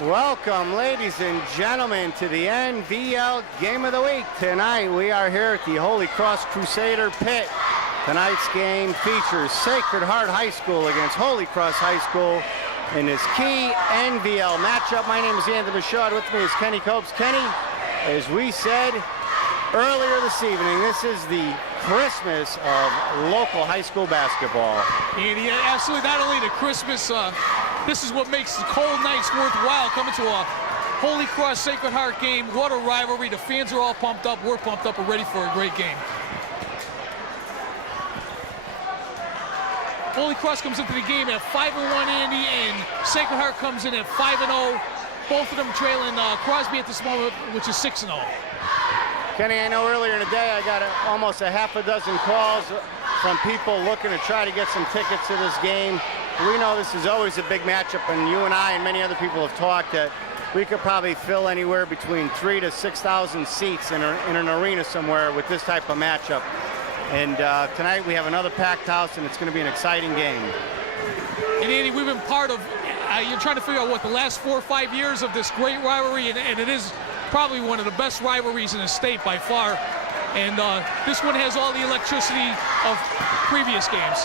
Welcome, ladies and gentlemen, to the N.V.L. Game of the Week. Tonight, we are here at the Holy Cross Crusader Pit. Tonight's game features Sacred Heart High School against Holy Cross High School in this key N.V.L. matchup. My name is Anthony Bouchard. With me is Kenny Copes. Kenny, as we said earlier this evening, this is the Christmas of local high school basketball. And yeah, absolutely, not only the Christmas, this is what makes the cold nights worthwhile, coming to a Holy Cross Sacred Heart game. What a rivalry. The fans are all pumped up. We're pumped up. We're ready for a great game. Holy Cross comes into the game at 5-1, Andy, and Sacred Heart comes in at 5-0. Both of them trailing Crosby at this moment, which is 6-0. Kenny, I know earlier in the day I got almost a half a dozen calls from people looking to try to get some tickets to this game. We know this is always a big matchup, and you and I and many other people have talked that we could probably fill anywhere between 3,000 to 6,000 seats in an arena somewhere with this type of matchup. And tonight we have another packed house, and it's going to be an exciting game. And Andy, we've been part of, you're trying to figure out what, the last 4 or 5 years of this great rivalry, and it is probably one of the best rivalries in the state by far. And this one has all the electricity of previous games.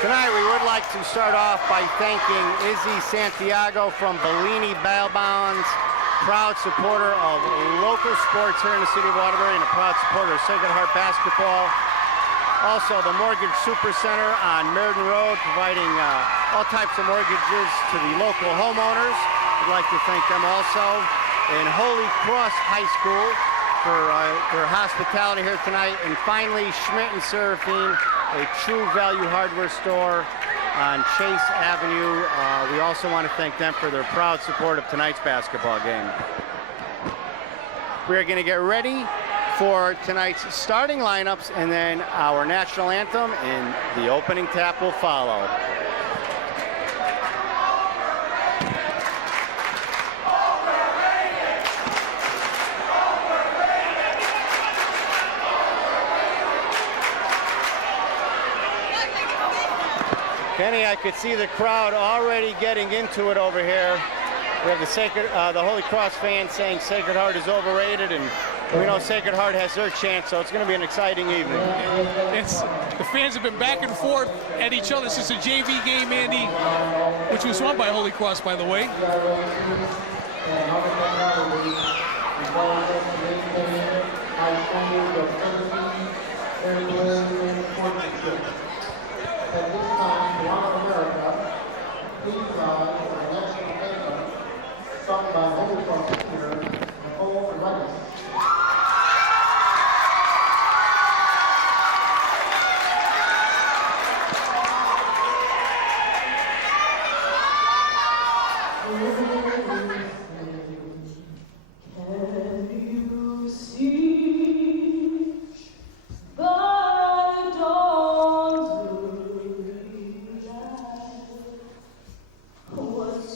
Tonight we would like to start off by thanking Izzy Santiago from Bellini Bail Bonds, proud supporter of local sports here in the city of Waterbury and a proud supporter of Sacred Heart basketball. Also the Mortgage Super Center on Meriden Road, providing all types of mortgages to the local homeowners. We'd like to thank them also. And Holy Cross High School for their hospitality here tonight. And finally, Schmidt and Seraphine, a true value hardware store on Chase Avenue. We also want to thank them for their proud support of tonight's basketball game. We're going to get ready for tonight's starting lineups, and then our national anthem and the opening tap will follow. Kenny, I could see the crowd already getting into it over here. We have the Holy Cross fans saying Sacred Heart is overrated, and we know Sacred Heart has their chance, so it's going to be an exciting evening. The fans have been back and forth at each other since the JV game, Andy, which was won by Holy Cross, by the way. At this time, One America, please rise for the national anthem sung by Holy Cross singer Nicole Rice. Was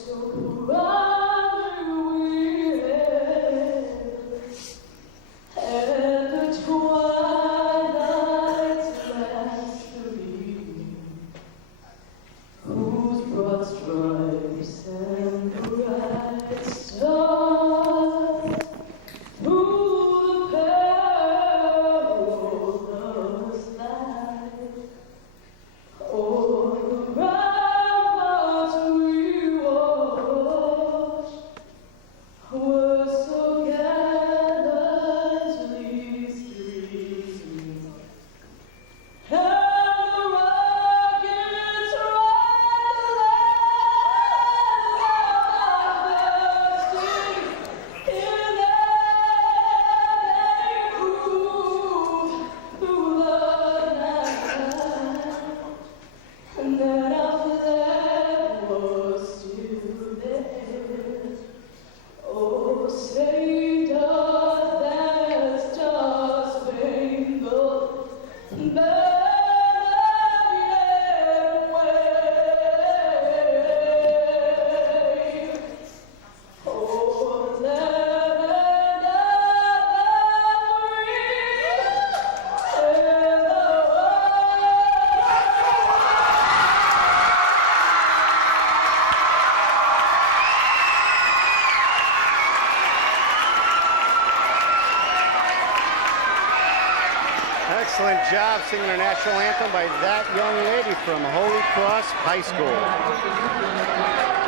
Excellent job singing the national anthem by that young lady from Holy Cross High School.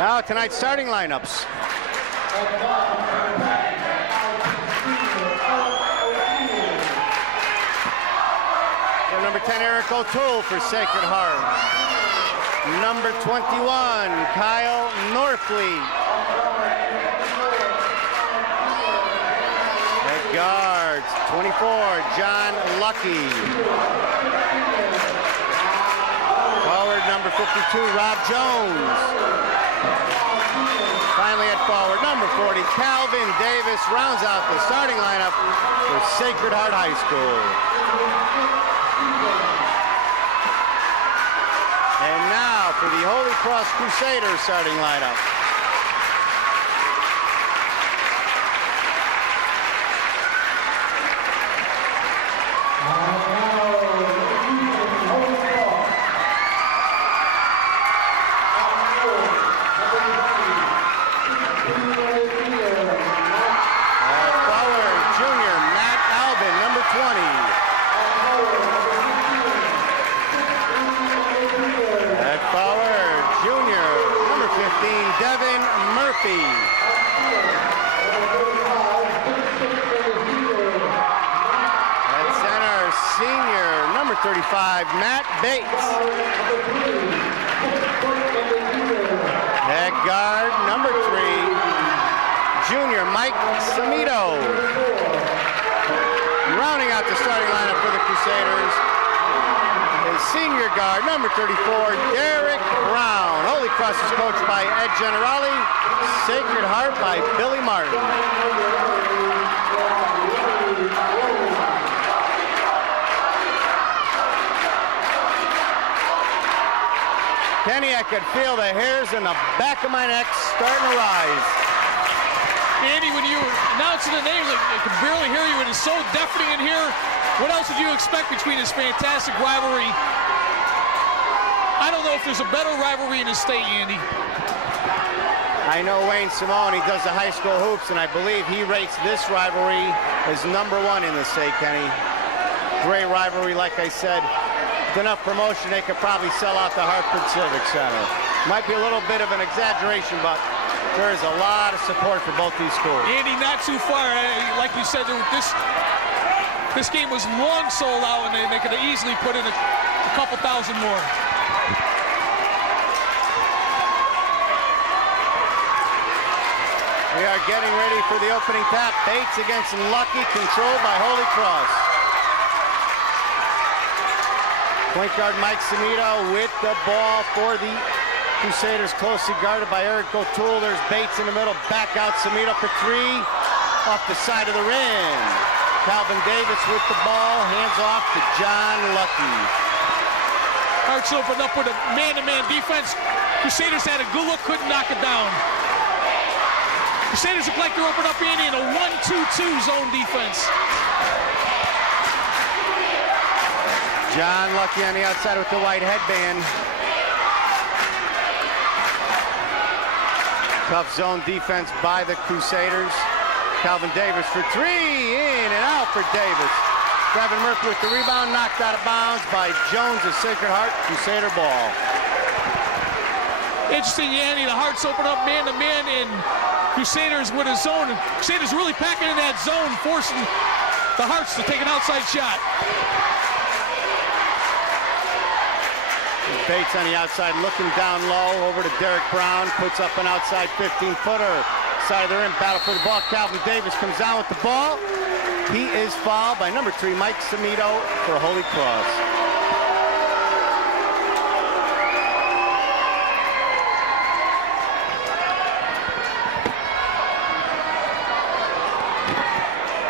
Now tonight's starting lineups. Number 10, Eric O'Toole for Sacred Heart. Number 21, Kyle Norfleet. At guards, 24, John Lucky. Forward, number 52, Rob Jones. Finally at forward, number 40, Calvin Davis rounds out the starting lineup for Sacred Heart High School. And now for the Holy Cross Crusaders starting lineup. Forward, junior Matt Albin, number 20. Forward, junior, number 15, Devin Murphy. At center, senior, number 35, Matt Bates. At guard, number 3, junior Mike Samito. Rounding out the starting lineup for the Crusaders, senior guard, number 34, Derek Brown. Holy Cross is coached by Ed Generali. Sacred Heart by Billy Martin. Kenny, I could feel the hairs in the back of my neck starting to rise. Andy, when you were announcing the names, I could barely hear you. It is so deafening in here. What else would you expect between this fantastic rivalry? I don't know if there's a better rivalry in the state, Andy. I know Wayne Simone, he does the high school hoops, and I believe he rates this rivalry as number 1 in the state, Kenny. Great rivalry, like I said. With enough promotion, they could probably sell out the Hartford Civic Center. Might be a little bit of an exaggeration, but there is a lot of support for both these schools. Andy, not too far. Like you said, this game was long sold out, and they could have easily put in a couple thousand more. We are getting ready for the opening tap. Bates against Lucky, controlled by Holy Cross. Point guard Mike Samito with the ball for the Crusaders, closely guarded by Eric O'Toole. There's Bates in the middle, back out Samito for 3, off the side of the rim. Calvin Davis with the ball, hands off to John Lucky. Hearts opened up with a man-to-man defense. Crusaders had a good look, couldn't knock it down. Crusaders look like they're opened up, Andy, in a 1-2-2 zone defense. John Lucky on the outside with the white headband. Tough zone defense by the Crusaders. Calvin Davis for 3, in and out for Davis. Devin Murphy with the rebound, knocked out of bounds by Jones of Sacred Heart. Crusader ball. Interesting, Andy, the Hearts open up man-to-man, and Crusaders with a zone. Crusaders really packing in that zone, forcing the Hearts to take an outside shot. Bates on the outside, looking down low, over to Derek Brown, puts up an outside 15-footer. Side of the rim, battle for the ball. Calvin Davis comes down with the ball. He is fouled by number 3, Mike Samito for Holy Cross.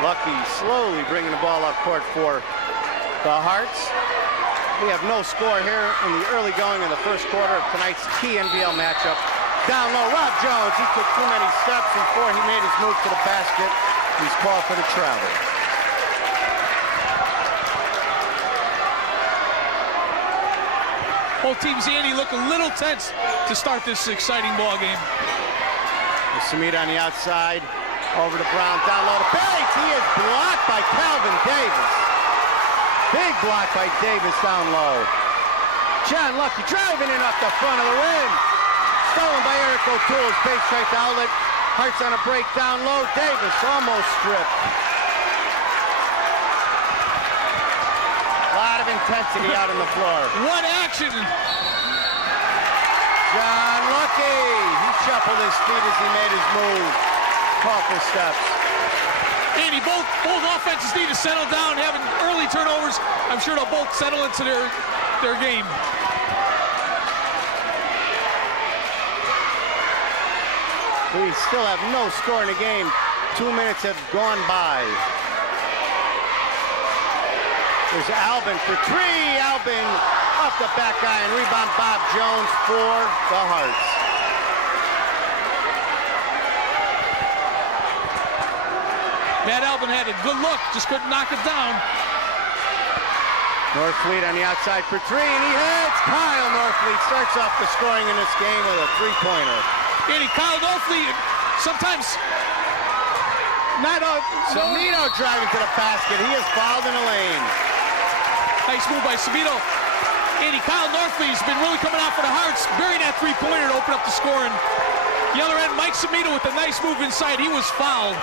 Lucky slowly bringing the ball up court for the Hearts. We have no score here in the early going in the first quarter of tonight's key N.V.L matchup. Down low, Rob Jones, he took too many steps before he made his move to the basket. He's called for the travel. Both teams, Andy, look a little tense to start this exciting ball game. Samita on the outside, over to Brown, down low to Bates. He is blocked by Calvin Davis. Big block by Davis down low. John Lucky driving in off the front of the rim. Stolen by Eric O'Toole. Base strike to outlet. Hart's on a break down low. Davis almost stripped. A lot of intensity out on the floor. What action! John Lucky. He shuffled his feet as he made his move. Call for steps. Andy, both offenses need to settle down, having early turnovers. I'm sure they'll both settle into their game. We still have no score in the game. 2 minutes have gone by. There's Albin for three. Albin off the back iron. Rebound Bob Jones for the Hearts. Matt Albin had a good look, just couldn't knock it down. Norfleet on the outside for three, and he hits. Kyle Norfleet starts off the scoring in this game with a three-pointer. Andy, Kyle Norfleet, sometimes not a... Samito driving to the basket. He is fouled in the lane. Nice move by Samito. Andy, Kyle Norfleet's been really coming out for the Hearts, burying that three-pointer to open up the scoring. The other end, Mike Samito with a nice move inside. He was fouled.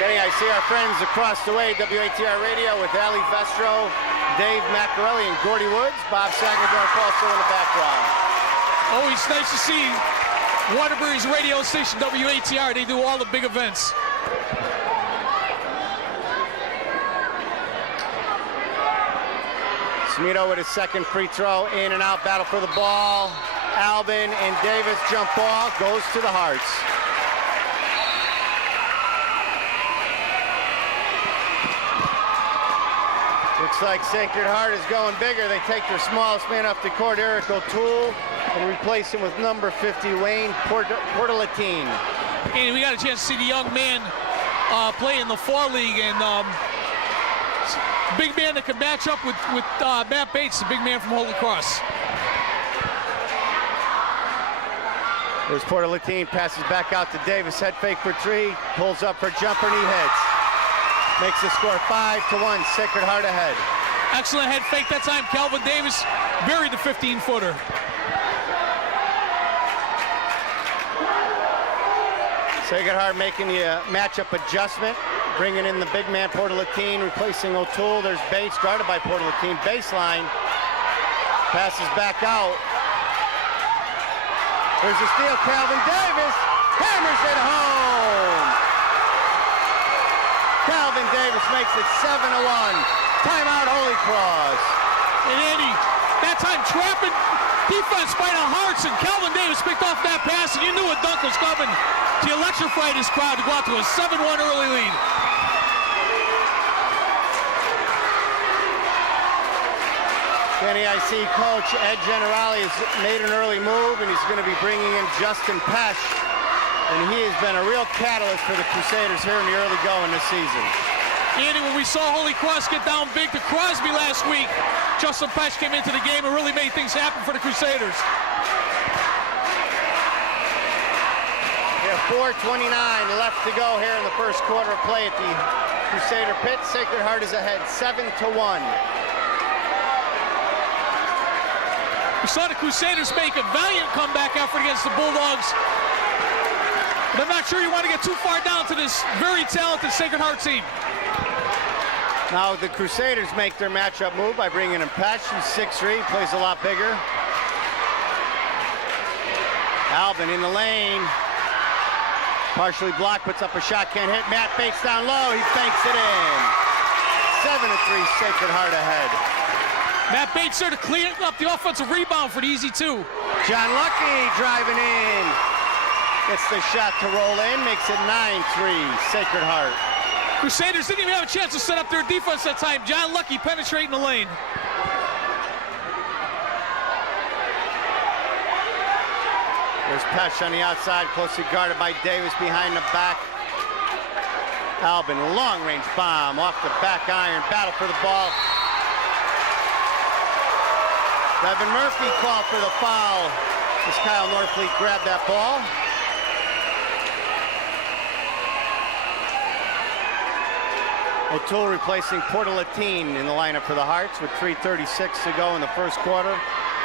Kenny, I see our friends across the way, WATR Radio, with Ali Vestro, Dave Macarelli, and Gordy Woods. Bob Sagadorf also in the background. Always nice to see Waterbury's radio station, WATR. They do all the big events. Smito with his second free throw, in and out, battle for the ball. Albin and Davis jump ball, goes to the Hearts. Looks like Sacred Heart is going bigger. They take their smallest man off the court, Eric O'Toole, and replace him with number 50, Wayne Portalatine. And we got a chance to see the young man play in the fall league, and big man that can match up with Matt Bates, the big man from Holy Cross. There's Portalatine, passes back out to Davis, head fake for three, pulls up for jumper, and he hits. Makes the score 5-1, Sacred Heart ahead. Excellent head fake that time. Calvin Davis buried the 15-footer. Sacred Heart making the matchup adjustment, bringing in the big man Portalatine, replacing O'Toole. There's Bates, guarded by Portalatine. Baseline, passes back out. There's a steal, Calvin Davis, hammers it home. Calvin Davis makes it 7-1. Timeout, Holy Cross. And Andy, that time trapping defense by the Hearts, and Calvin Davis picked off that pass, and you knew a dunk was coming to electrify this crowd to go out to a 7-1 early lead. Kenny, I see Coach Ed Generali has made an early move, and he's going to be bringing in Justin Pesch. And he has been a real catalyst for the Crusaders here in the early going this season. Andy, when we saw Holy Cross get down big to Crosby last week, Justin Pesch came into the game and really made things happen for the Crusaders. We have 4:29 left to go here in the first quarter of play at the Crusader pit. Sacred Heart is ahead 7-1. We saw the Crusaders make a valiant comeback effort against the Bulldogs. But I'm not sure you want to get too far down to this very talented Sacred Heart team. Now the Crusaders make their matchup move by bringing in Pesch, who's 6'3", plays a lot bigger. Albin in the lane. Partially blocked, puts up a shot, can't hit. Matt Bates down low, he banks it in. 7-3, Sacred Heart ahead. Matt Bates there to clean up the offensive rebound for the easy two. John Lucky driving in. Gets the shot to roll in, makes it 9-3, Sacred Heart. Crusaders didn't even have a chance to set up their defense that time. John Lucky penetrating the lane. There's Pesch on the outside, closely guarded by Davis behind the back. Albin, long-range bomb off the back iron, battle for the ball. Devin Murphy called for the foul as Kyle Norfleet grabbed that ball. O'Toole replacing Portalatine in the lineup for the Hearts with 3:36 to go in the first quarter.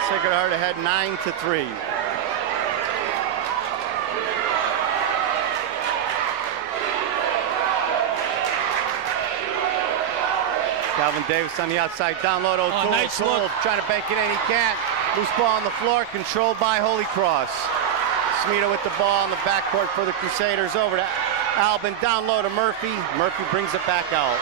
Sacred Heart ahead 9-3. Calvin Davis on the outside, down low to O'Toole. Nice look. Trying to bank it in, he can't. Loose ball on the floor, controlled by Holy Cross. Smita with the ball on the backcourt for the Crusaders, over to Albin, down low to Murphy. Murphy brings it back out.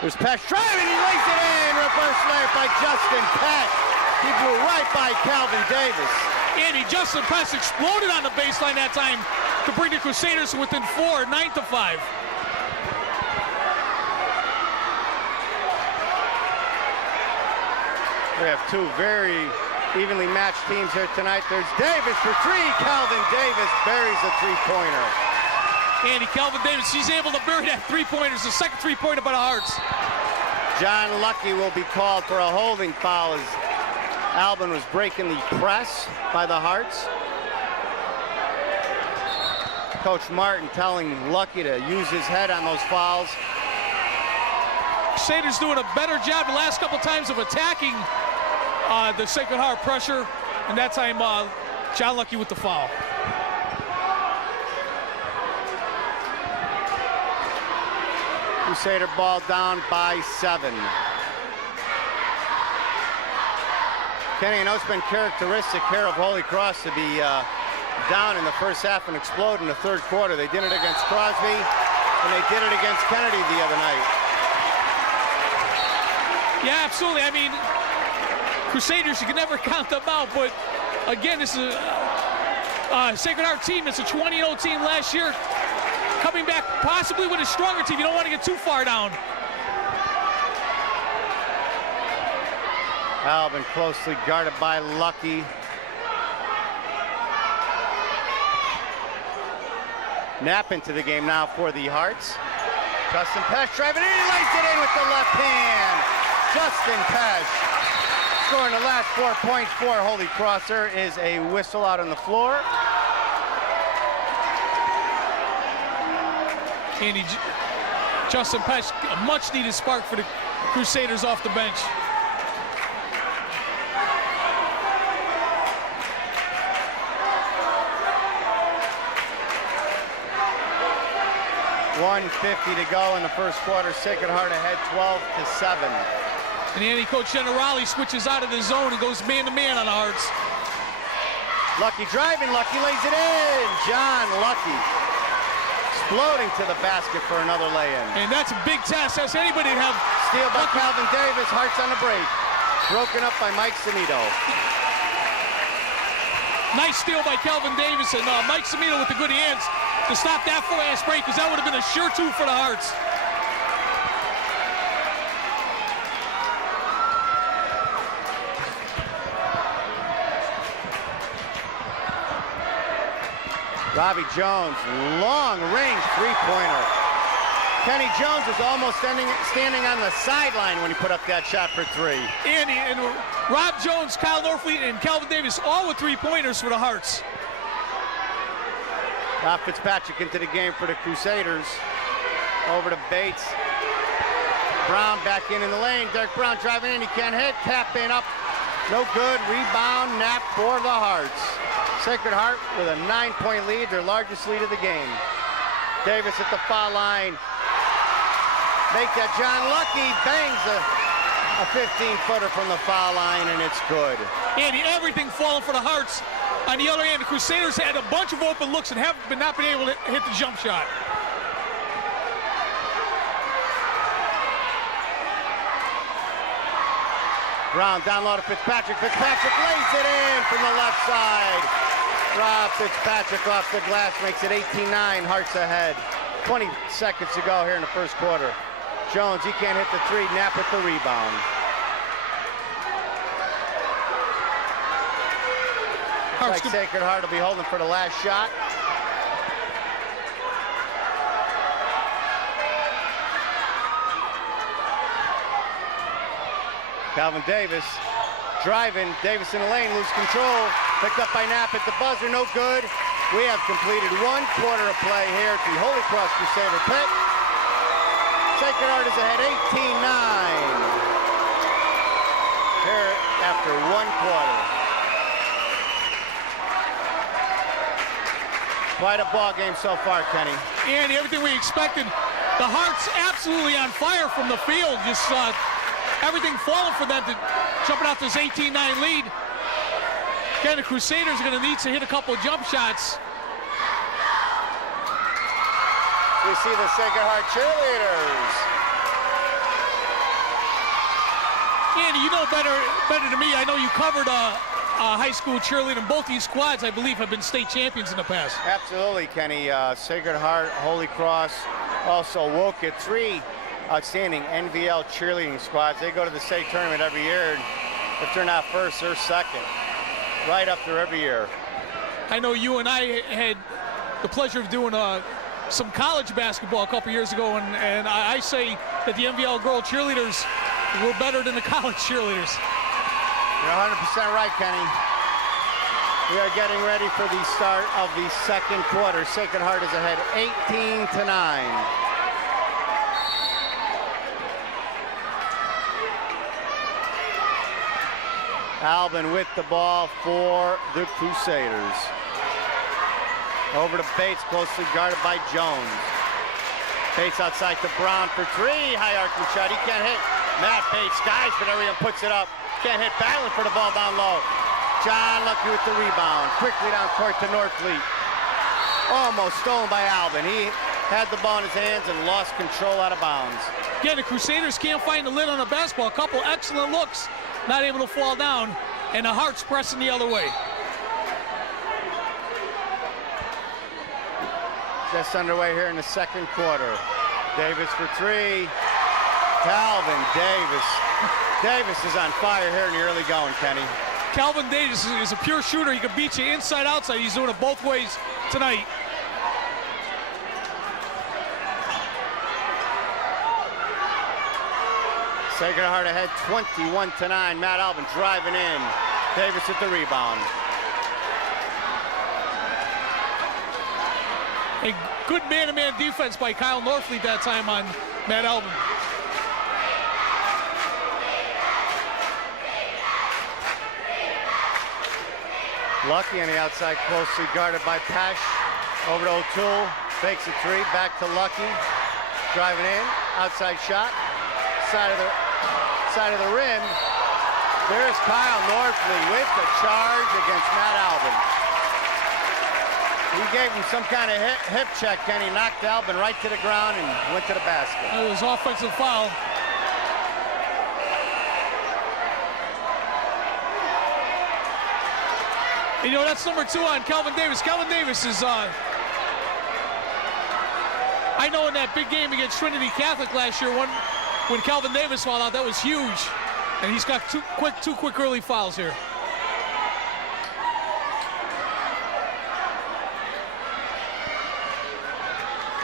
There's Pesh driving, he lays it in. Reverse layup by Justin Pesh. He blew right by Calvin Davis. Andy, Justin Pesh exploded on the baseline that time to bring the Crusaders within 4, 9-5. We have two very evenly matched teams here tonight. There's Davis for three. Calvin Davis buries a three-pointer. Andy, Calvin Davis, he's able to bury that three-pointer. It's the second three-pointer by the Hearts. John Lucky will be called for a holding foul as Albin was breaking the press by the Hearts. Coach Martin telling Lucky to use his head on those fouls. Crusaders doing a better job the last couple times of attacking the Sacred Heart pressure, and that time John Lucky with the foul. Crusader ball down by 7. Kenny, I know it's been characteristic here of Holy Cross to be down in the first half and explode in the third quarter. They did it against Crosby, and they did it against Kennedy the other night. Yeah, absolutely. I mean, Crusaders, you can never count them out, but again, this is a Sacred Heart team. It's a 20-0 team last year, coming back possibly with a stronger team. You don't want to get too far down. Albin closely guarded by Lucky. Knapp into the game now for the Hearts. Justin Pesh driving in, he lays it in with the left hand. Justin Pesh scoring the last 4 points for Holy Cross. There is a whistle out on the floor. Andy, Justin Pesh, a much-needed spark for the Crusaders off the bench. .150 to go in the first quarter. Sacred Heart ahead 12-7. And Andy, Coach Generali switches out of the zone and goes man-to-man on the Hearts. Lucky driving, Lucky lays it in. John Lucky exploding to the basket for another lay-in. And that's a big test. That's anybody to have. Steal by Calvin Davis, Hearts on the break. Broken up by Mike Samito. Nice steal by Calvin Davis, and Mike Samito with the good hands to stop that fast break, because that would have been a sure two for the Hearts. Robbie Jones, long-range three-pointer. Kenny Jones was almost standing on the sideline when he put up that shot for three. Andy, and Rob Jones, Kyle Norfleet, and Calvin Davis, all with three-pointers for the Hearts. Rob Fitzpatrick into the game for the Crusaders. Over to Bates. Brown back in the lane. Derek Brown driving in, he can't hit. Tap in up, no good. Rebound, Knapp for the Hearts. Sacred Heart with a 9-point lead, their largest lead of the game. Davis at the foul line. Make that John Lucky, bangs a 15-footer from the foul line, and it's good. Andy, everything falling for the Hearts. On the other hand, the Crusaders had a bunch of open looks and have not been able to hit the jump shot. Brown down low to Fitzpatrick. Fitzpatrick lays it in from the left side. Rob Fitzpatrick off the glass makes it 18-9. Hearts ahead. 20 seconds to go here in the first quarter. Jones, he can't hit the three. Knapp with the rebound. Looks like Sacred Heart will be holding for the last shot. Calvin Davis driving. Davis in the lane, lose control. Picked up by Knapp at the buzzer, no good. We have completed 1 quarter of play here at the Holy Cross Crusader pit. Sacred Heart is ahead 18-9 here after 1 quarter. Quite a ball game so far, Kenny. And everything we expected. The Hearts absolutely on fire from the field. Just everything falling for them to jumping out this 18-9 lead. Again, the Crusaders are going to need to hit a couple of jump shots. We see the Sacred Heart cheerleaders. Andy, you know better than me. I know you covered high school cheerleading. Both these squads, I believe, have been state champions in the past. Absolutely, Kenny. Sacred Heart, Holy Cross, also Woket, 3 outstanding N.V.L. cheerleading squads. They go to the state tournament every year. And if they're not first, they're second. Right up there every year. I know you and I had the pleasure of doing some college basketball a couple years ago, and I say that the N.V.L. girl cheerleaders were better than the college cheerleaders. You're 100% right, Kenny. We are getting ready for the start of the second quarter. Sacred Heart is ahead 18-9. Alvin with the ball for the Crusaders. Over to Bates, closely guarded by Jones. Bates outside to Brown for 3. High arcing shot, he can't hit. Matt Bates skies, but everyone puts it up. Can't hit, battling for the ball down low. John Lucky with the rebound. Quickly down court to Northfleet. Almost stolen by Alvin. He had the ball in his hands and lost control out of bounds. Again, the Crusaders can't find the lid on the basketball. A couple excellent looks, not able to fall down, and the Hearts pressing the other way. Just underway here in the second quarter. Davis for 3. Calvin Davis. Davis is on fire here in the early going, Kenny. Calvin Davis is a pure shooter. He can beat you inside, outside. He's doing it both ways tonight. Sacred Heart ahead 21-9. Matt Alvin driving in. Davis with the rebound. A good man-to-man defense by Kyle Northfleet that time on Matt Alvin. Lucky on the outside, closely guarded by Pesh. Over to O'Toole, fakes a 3, back to Lucky. Driving in, outside shot, side of the rim. There's Kyle Northfleet with the charge against Matt Alvin. He gave him some kind of hip check, and he knocked Alvin right to the ground and went to the basket. That was offensive foul. You know, that's number 2 on Calvin Davis. Calvin Davis is, I know in that big game against Trinity Catholic last year, when Calvin Davis fouled out, that was huge. And he's got two quick early fouls here.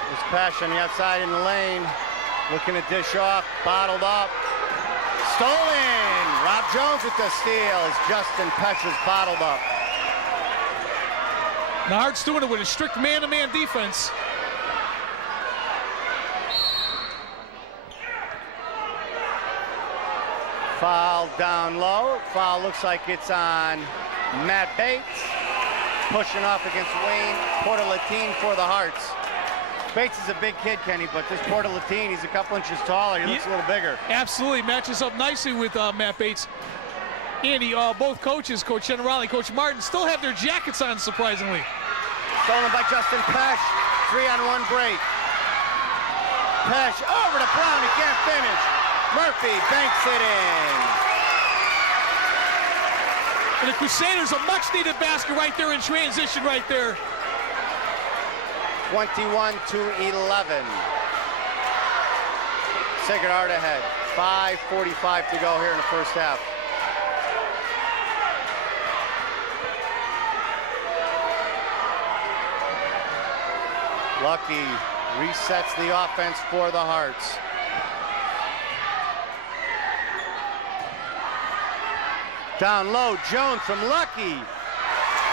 There's Pesh on the outside in the lane. Looking to dish off, bottled up. Stolen! Rob Jones with the steal as Justin Pesh is bottled up. The Hearts doing it with a strict man-to-man defense. Foul down low. Foul looks like it's on Matt Bates. Pushing off against Wayne Portalatine for the Hearts. Bates is a big kid, Kenny, but this Portalatine, he's a couple inches taller. He looks a little bigger. Absolutely, matches up nicely with Matt Bates. Andy, both coaches, Coach Generali, Coach Martin, still have their jackets on, surprisingly. Stolen by Justin Pesh. 3-on-1 break. Pesh over to Brown. He can't finish. Murphy banks it in. And the Crusaders, a much-needed basket right there in transition right there. 21-11. Sacred Heart ahead. 5:45 to go here in the first half. Lucky resets the offense for the Hearts. Down low, Jones from Lucky.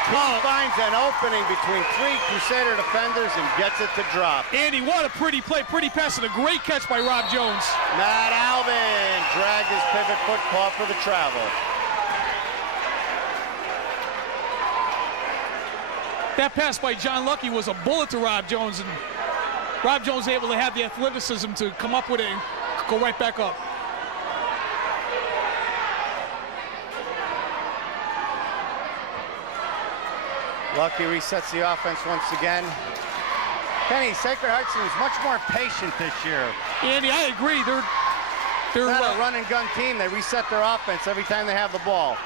He finds an opening between 3 Crusader defenders and gets it to drop. Andy, what a pretty play, pretty pass, and a great catch by Rob Jones. Matt Alvin dragged his pivot foot, call for the travel. That pass by John Lucky was a bullet to Rob Jones, and Rob Jones able to have the athleticism to come up with it and go right back up. Lucky resets the offense once again. Kenny, Sacred Heart seems much more patient this year. Andy, I agree. They're not a run and gun team. They reset their offense every time they have the ball.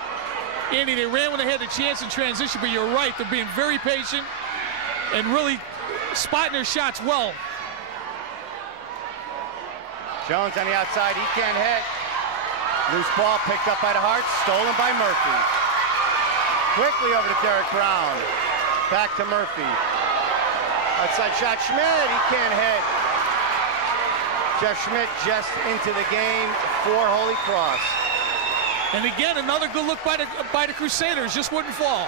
Andy, they ran when they had the chance in transition, but you're right. They're being very patient and really spotting their shots well. Jones on the outside, he can't hit. Loose ball picked up by the Hearts, stolen by Murphy. Quickly over to Derek Brown. Back to Murphy. Outside shot, Schmidt, he can't hit. Jeff Schmidt just into the game for Holy Cross. And again, another good look by the Crusaders, just wouldn't fall.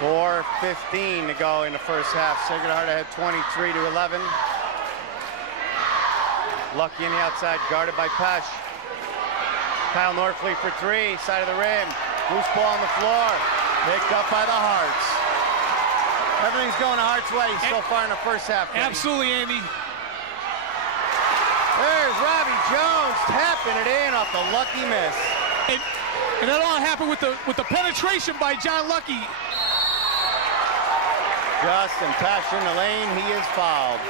.4:15 to go in the first half. Sacred Heart ahead 23-11. Lucky in the outside, guarded by Pesh. Kyle Norfleet for 3, side of the rim. Loose ball on the floor, picked up by the Hearts. Everything's going the Hearts' way so far in the first half. Kenny. Absolutely, Andy. There's Robbie Jones tapping it in off the lucky miss. And that all happened with the penetration by John Lucky. Justin Pesh in the lane, he is fouled.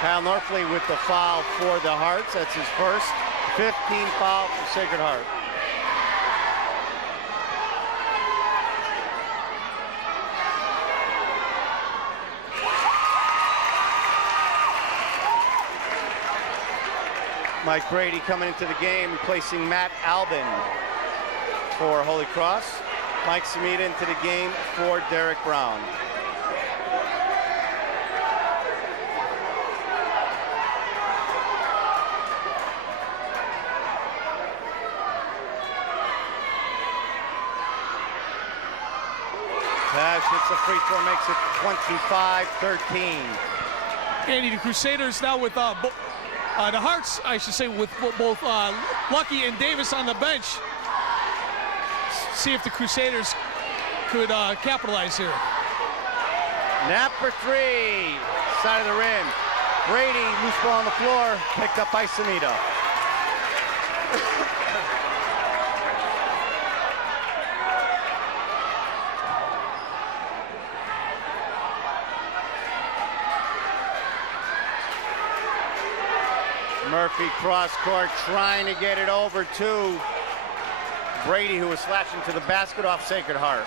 Kyle Norfleet with the foul for the Hearts. That's his first. 15 foul for Sacred Heart. Mike Brady coming into the game, replacing Matt Alvin for Holy Cross. Mike Samita into the game for Derek Brown. Pesh hits a free throw, makes it 25-13. Andy, the Crusaders now with the Hearts, I should say, with both Lucky and Davis on the bench. See if the Crusaders could capitalize here. Knapp for 3, side of the rim. Brady, loose ball on the floor, picked up by Samita. Murphy cross court trying to get it over to Brady, who was slashing to the basket off Sacred Heart.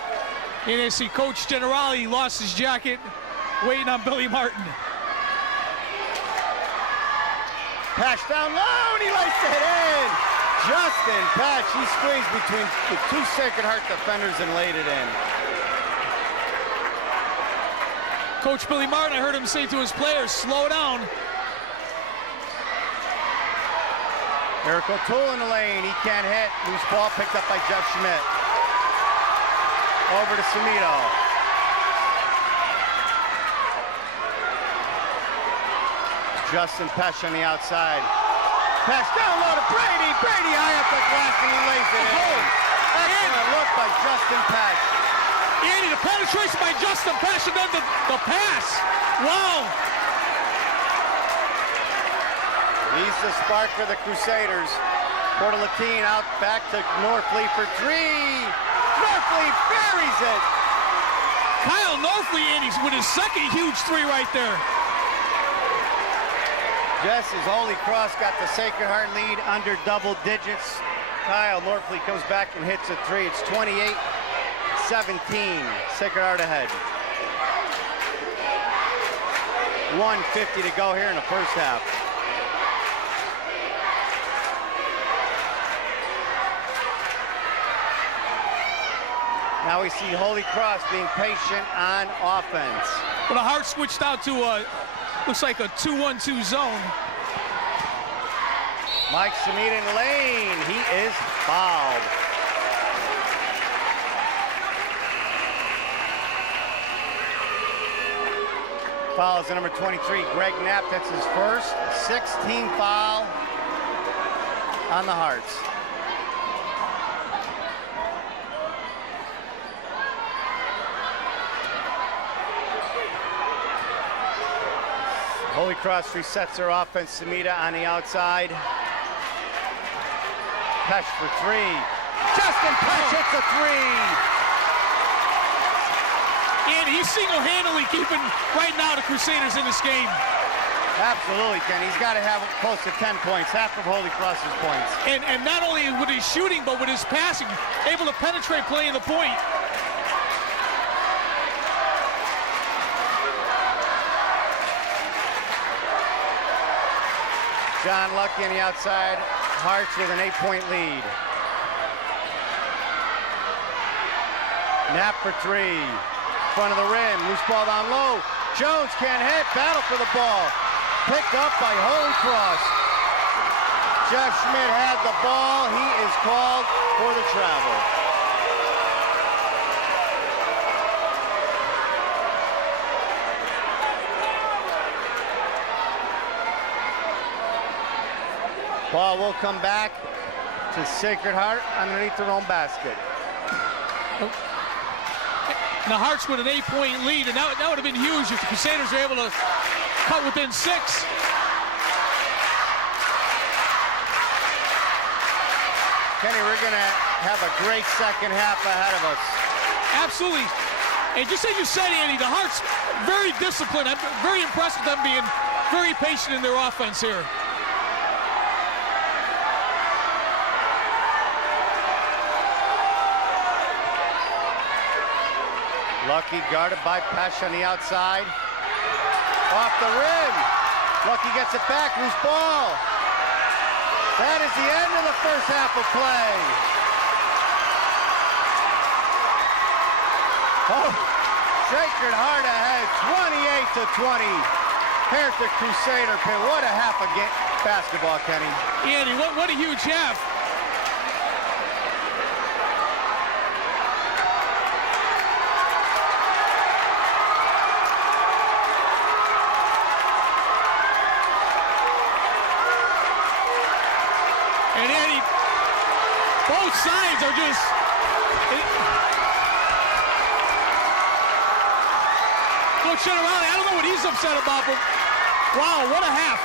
And I see Coach Generali lost his jacket, waiting on Billy Martin. Pesh down low, and he lays it in. Justin Pesh, he squeezed between the 2 Sacred Heart defenders and laid it in. Coach Billy Martin, I heard him say to his players, slow down. Eric O'Toole in the lane, he can't hit. Loose ball picked up by Jeff Schmidt. Over to Samito. Justin Pesh on the outside. Pesh down low to Brady. Brady high up the glass and he lays it in. Excellent look by Justin Pesh. Andy, the penetration by Justin Pesh and then the pass. Wow. He's the spark for the Crusaders. Portalatine out back to Norfleet for 3. Norfleet buries it. Kyle Norfleet, Andy, with his second huge 3 right there. Just as Holy Cross got the Sacred Heart lead under double digits, Kyle Norfleet comes back and hits a 3. It's 28-17. Sacred Heart ahead. 1:50 to go here in the first half. Now we see Holy Cross being patient on offense. Well, the Heart switched out to looks like a 2-1-2 zone. Mike Samita in lane. He is fouled. Fouls at number 23, Greg Knapp. That's his first 16 foul on the Hearts. Holy Cross resets their offense. Samita on the outside. Pesh for three. Justin Pesh hits a three. And he's single-handedly keeping right now the Crusaders in this game. Absolutely, Ken. He's got to have close to 10 points, half of Holy Cross's points. And not only with his shooting, but with his passing, able to penetrate play in the point. John Lucky on the outside. Hearts with an 8-point lead. Knapp for three. Front of the rim. Loose ball down low. Jones can't hit. Battle for the ball. Picked up by Holy Cross. Jeff Schmidt had the ball. He is called for the travel. Ball will come back to Sacred Heart underneath their own basket. The Hearts with an 8-point lead, and that would have been huge if the Crusaders were able to cut within 6. Kenny, we're going to have a great second half ahead of us. Absolutely. And just as you said, Andy, the Hearts very disciplined. I'm very impressed with them being very patient in their offense here. Lucky guarded by Pesh on the outside. Off the rim. Lucky gets it back. Loose ball. That is the end of the first half of play. Oh, Sacred Heart ahead, 28-20. Here's the Crusader pin. What a half of basketball, Kenny. Andy, what a huge half. And Andy, both sides are just... Coach Generale, I don't know what he's upset about, but wow, what a half.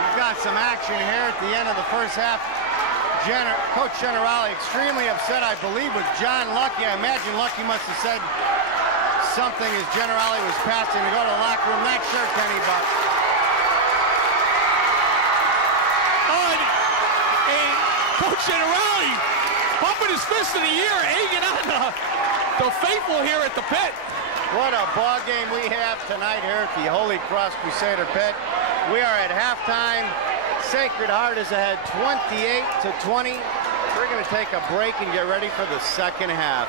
We've got some action here at the end of the first half. Coach Generale extremely upset, I believe, with John Lucky. I imagine Lucky must have said something as Generale was passing to go to the locker room. Not sure, Kenny, but... Oh, and Coach Generale pumping his fist in the air, egging on the faithful here at the pit. What a ball game we have tonight here at the Holy Cross Crusader pit. We are at halftime. Sacred Heart is ahead 28-20. We're going to take a break and get ready for the second half.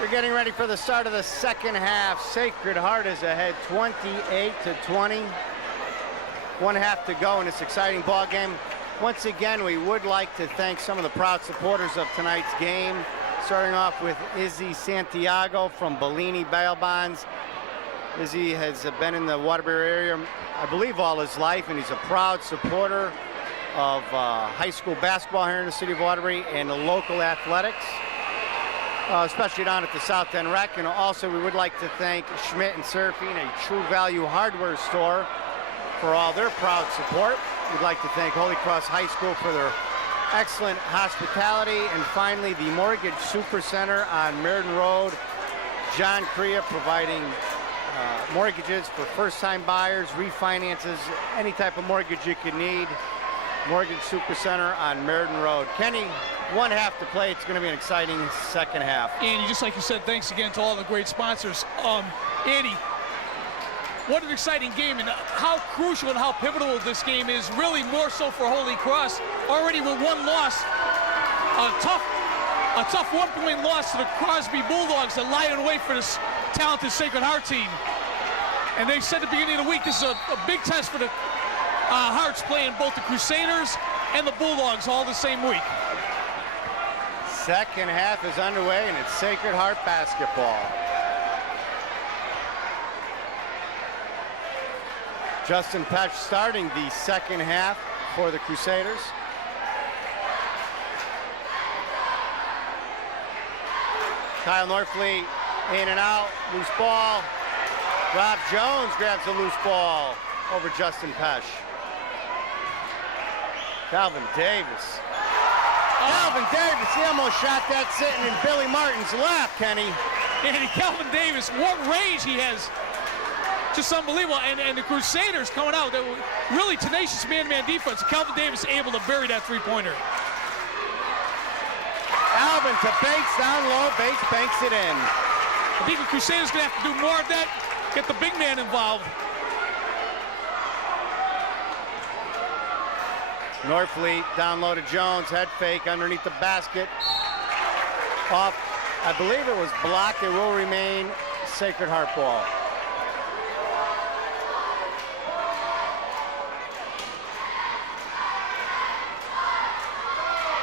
We're getting ready for the start of the second half. Sacred Heart is ahead 28-20. 1 half to go in this exciting ball game. Once again, we would like to thank some of the proud supporters of tonight's game. Starting off with Izzy Santiago from Bellini Bail Bonds. Izzy has been in the Waterbury area, I believe, all his life, and he's a proud supporter of high school basketball here in the city of Waterbury and the local athletics. especially down at the South End Rec. And also we would like to thank Schmidt and Surfing, a True Value hardware store, for all their proud support. We'd like to thank Holy Cross High School for their excellent hospitality. And finally, the Mortgage Super Center on Meriden Road. John Crea providing mortgages for first-time buyers, refinances, any type of mortgage you could need. Mortgage Super Center on Meriden Road. Kenny, 1 half to play. It's going to be an exciting second half. Andy, just like you said, thanks again to all the great sponsors. Andy, what an exciting game, and how crucial and how pivotal this game is, really more so for Holy Cross. Already with one loss, a tough 1-point loss to the Crosby Bulldogs that lie in wait for this talented Sacred Heart team. And they said at the beginning of the week, this is a big test for the Hearts, playing both the Crusaders and the Bulldogs all the same week. Second half is underway, and it's Sacred Heart basketball. Justin Petch starting the second half for the Crusaders. Kyle Norfleet in and out, loose ball. Rob Jones grabs a loose ball over Justin Petch. Calvin Davis. Calvin Davis, he almost shot that sitting in Billy Martin's lap, Kenny. And Calvin Davis, what range he has. Just unbelievable. And the Crusaders coming out, they were really tenacious man-to-man defense. Calvin Davis able to bury that three-pointer. Alvin to Bates down low. Bates banks it in. I think the Crusaders going to have to do more of that, get the big man involved. Norfleet down low to Jones, head fake underneath the basket. Off, I believe it was blocked. It will remain Sacred Heart ball.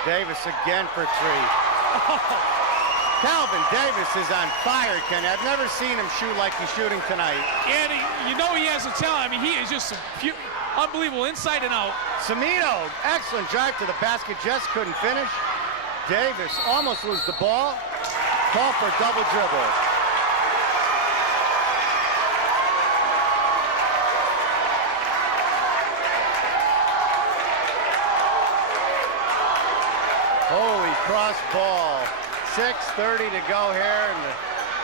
Davis again for three. Calvin Davis is on fire, Ken. I've never seen him shoot like he's shooting tonight. And you know he has a talent. I mean, he is just unbelievable inside and out. Samito, excellent drive to the basket, just couldn't finish. Davis almost loses the ball. Call for a double dribble. Holy Cross ball. 6:30 to go here in the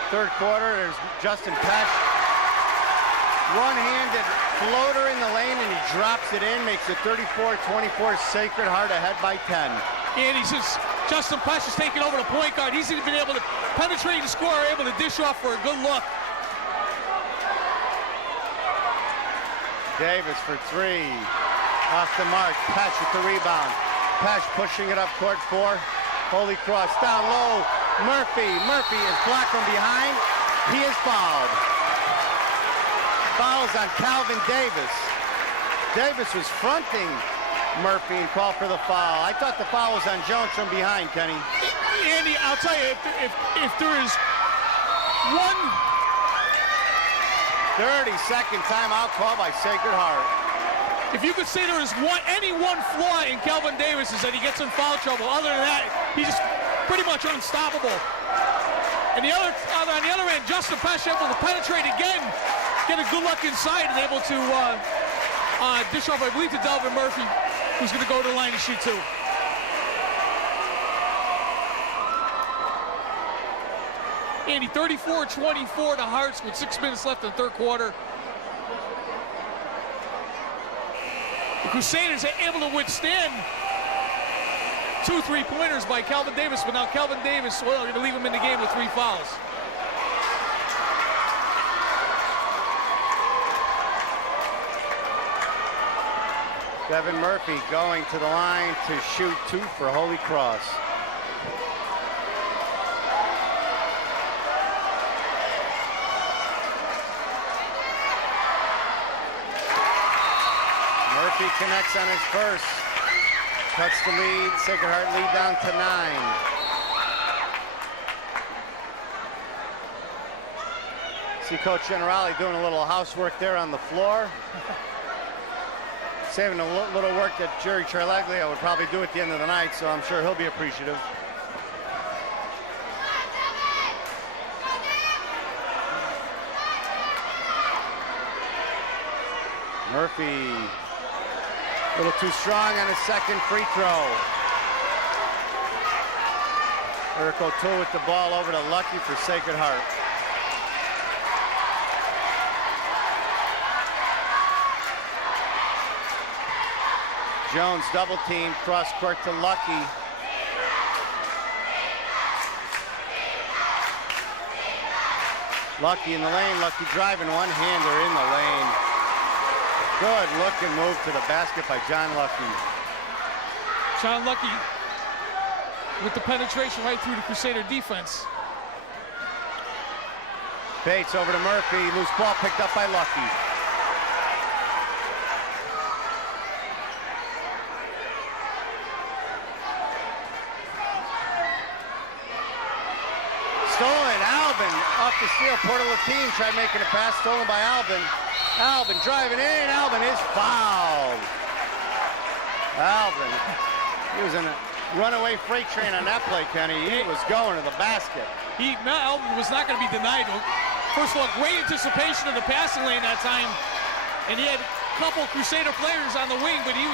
third quarter. There's Justin Petch. One-handed floater in the lane, and he drops it in, makes it 34-24, Sacred Heart ahead by 10. And he says Justin Petch is taking over the point guard. He's been able to penetrate the score, able to dish off for a good look. Davis for three. Off the mark. Petch with the rebound. Petch pushing it up court four. Holy Cross down low. Murphy. Murphy is blocked from behind. He is fouled. Fouls on Calvin Davis. Davis was fronting Murphy and called for the foul. I thought the foul was on Jones from behind, Kenny. Andy, I'll tell you, if there is one 30-second timeout call by Sacred Heart. If you could say there is any one flaw in Calvin Davis is that he gets in foul trouble. Other than that, he's just pretty much unstoppable. And on the other end, Justin Petch able to penetrate again, get a good look inside, and able to dish off, I believe, to Delvin Murphy, who's going to go to the line to shoot two. Andy, 34-24 to Hearts with 6 minutes left in the third quarter. The Crusaders are able to withstand 2 3-pointers by Calvin Davis, but now Calvin Davis, well, going to leave him in the game with 3 fouls. Devin Murphy going to the line to shoot 2 for Holy Cross. Murphy connects on his first. Cuts the lead. Sacred Heart lead down to 9. See Coach Generali doing a little housework there on the floor. Saving a little work that Jerry Charleglia would probably do at the end of the night, so I'm sure he'll be appreciative. Murphy, a little too strong on his second free throw. Eric O'Toole with the ball over to Lucky for Sacred Heart. Jones double team, cross court to Lucky. Lucky in the lane, Lucky driving, one-hander in the lane. Good looking move to the basket by John Lucky. John Lucky with the penetration right through the Crusader defense. Bates over to Murphy, loose ball picked up by Lucky. Stolen, Albin off the steal. Porter Latine tried making a pass, stolen by Albin. Albin driving in, Albin is fouled. Albin, he was in a runaway freight train on that play, Kenny. He was going to the basket. Albin was not going to be denied. First of all, great anticipation of the passing lane that time. And he had a couple Crusader players on the wing, but he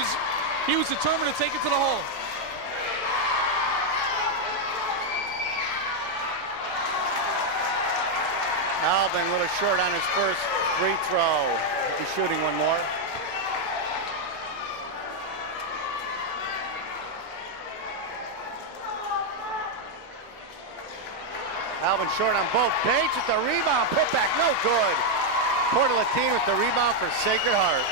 was determined to take it to the hole. Albin a little short on his first free throw. He's shooting one more. Albin short on both. Bates with the rebound, put back, no good. Porter Latine with the rebound for Sacred Heart.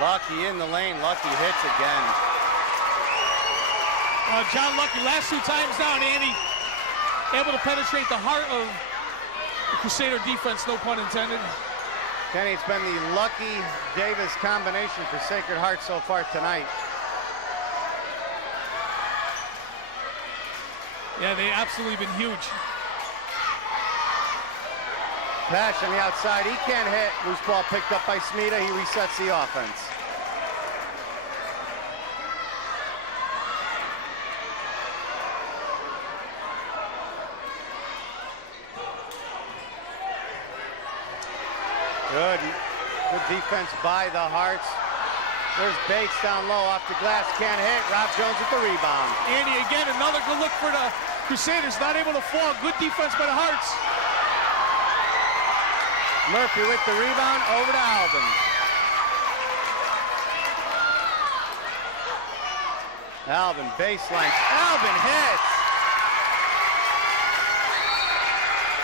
Lucky in the lane, Lucky hits again. John Lucky, last two times down, Andy, able to penetrate the heart of the Crusader defense, no pun intended. Kenny, it's been the Lucky Davis combination for Sacred Heart so far tonight. Yeah, they absolutely been huge. Pash on the outside, he can't hit. Loose ball picked up by Smita, he resets the offense. Good defense by the Hearts. There's Bates down low off the glass, can't hit. Rob Jones with the rebound. Andy, again, another good look for the Crusaders, not able to fall. Good defense by the Hearts. Murphy with the rebound, over to Albin. Albin baseline, Albin hits.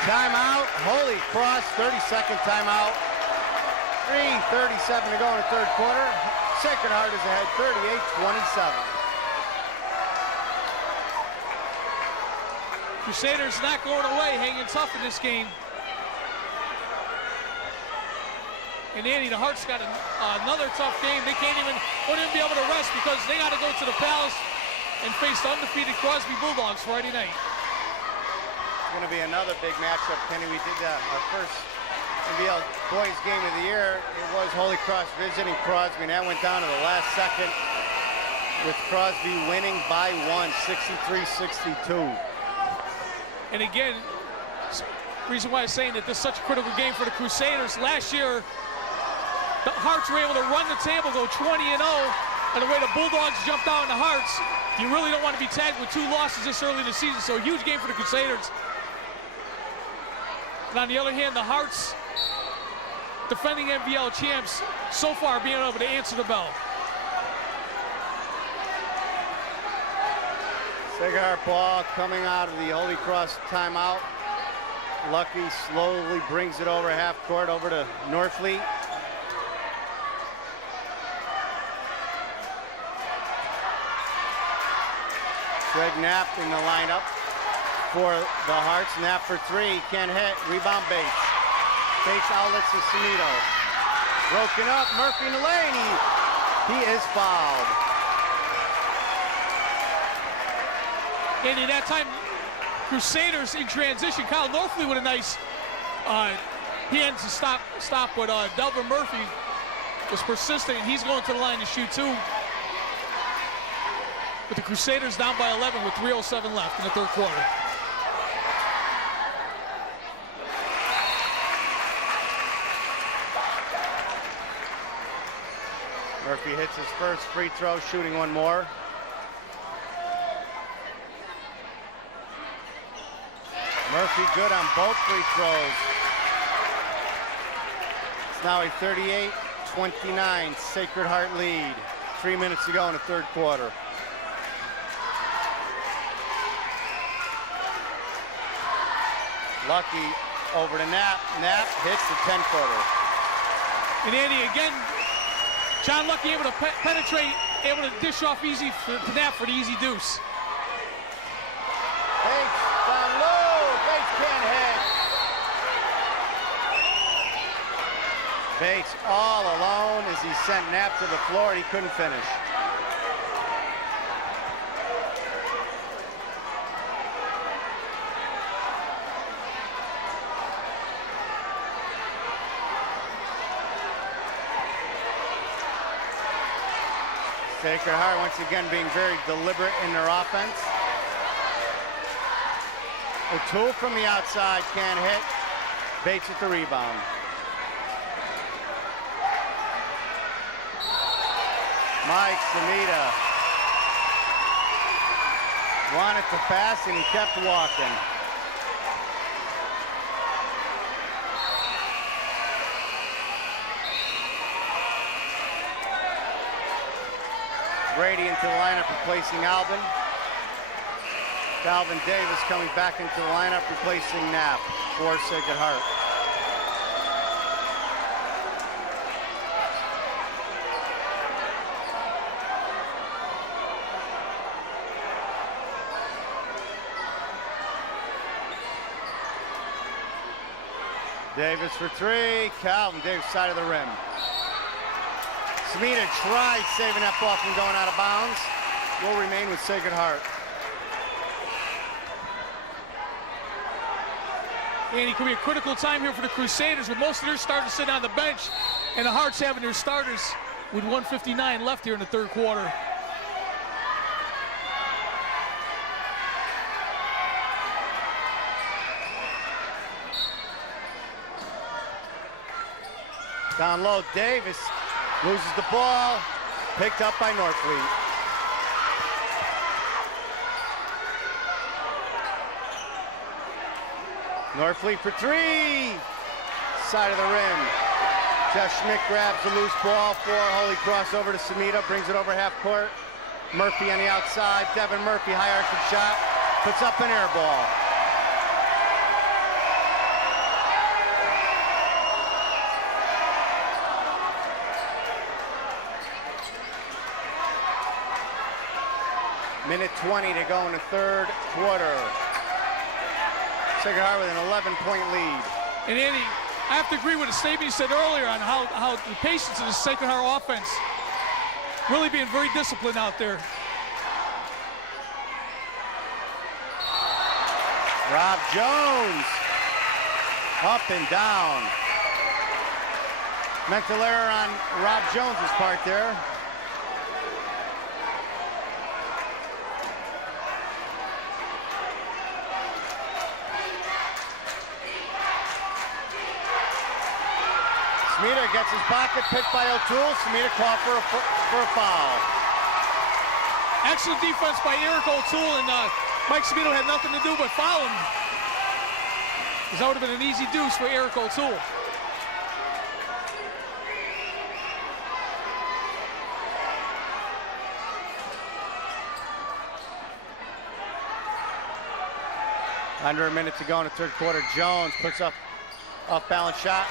Timeout, Holy Cross, 30-second timeout. 3:37 to go in the third quarter. Sacred Heart is ahead, 38-27. Crusaders not going away, hanging tough in this game. And Andy, the Hearts got another tough game. They won't even be able to rest because they got to go to the Palace and face the undefeated Crosby Bulldogs Friday night. It's going to be another big matchup, Kenny. We did our first N.V.L. boys game of the year. It was Holy Cross visiting Crosby, and that went down to the last second with Crosby winning by one, 63-62. And again, reason why I'm saying that this is such a critical game for the Crusaders. Last year, the Hearts were able to run the table, go 20-0, and the way the Bulldogs jumped out in the Hearts, you really don't want to be tagged with two losses this early in the season. So a huge game for the Crusaders. And on the other hand, the Hearts, defending N.V.L. champs, so far being able to answer the bell. Sacred Heart ball coming out of the Holy Cross timeout. Lucky slowly brings it over half court over to Norfleet. Greg Knapp in the lineup for the Hearts. Knapp for three, can't hit. Rebound Bates. Bates outlets to Smito. Broken up, Murphy in the lane. He is fouled. And in that time, Crusaders in transition. Kyle Norfleet with a nice hand to stop, but Delvin Murphy was persistent, and he's going to the line to shoot two. with the Crusaders down by 11 with 3:07 left in the third quarter. Murphy hits his first free throw, shooting one more. Murphy good on both free throws. It's now a 38-29 Sacred Heart lead. 3 minutes to go in the third quarter. Lucky over to Knapp. Knapp hits the 10-footer. And Andy, again, John Lucky able to penetrate, able to dish off easy for Knapp for the easy deuce. Bates down low. Bates can't hit. Bates all alone as he sent Knapp to the floor and he couldn't finish. Sacred Heart once again being very deliberate in their offense. O'Toole from the outside can't hit. Bates at the rebound. Mike Samita wanted to pass and he kept walking. Brady into the lineup replacing Alvin. Calvin Davis coming back into the lineup replacing Knapp for Sacred Heart. Davis for three. Calvin Davis side of the rim. Smita tried saving that ball from going out of bounds. Will remain with Sacred Heart. And it could be a critical time here for the Crusaders with most of their starters sitting on the bench and the Hearts having their starters with 1:59 left here in the third quarter. Down low, Davis loses the ball, picked up by Norfleet. Norfleet for three, side of the rim. Jeff Schmidt grabs the loose ball for Holy Cross over to Samita, brings it over half court. Murphy on the outside, Devin Murphy, high arcing shot, puts up an air ball. Minute 20 to go in the third quarter. Sacred Heart with an 11-point lead. And Andy, I have to agree with the statement you said earlier on how the patience of the Sacred Heart offense really being very disciplined out there. Rob Jones, up and down. Mental error on Rob Jones's part there. Smita gets his pocket picked by O'Toole. Smita called for a foul. Excellent defense by Eric O'Toole, and Mike Smita had nothing to do but foul him, because that would have been an easy deuce for Eric O'Toole. Under a minute to go in the third quarter. Jones puts up off-balance shot.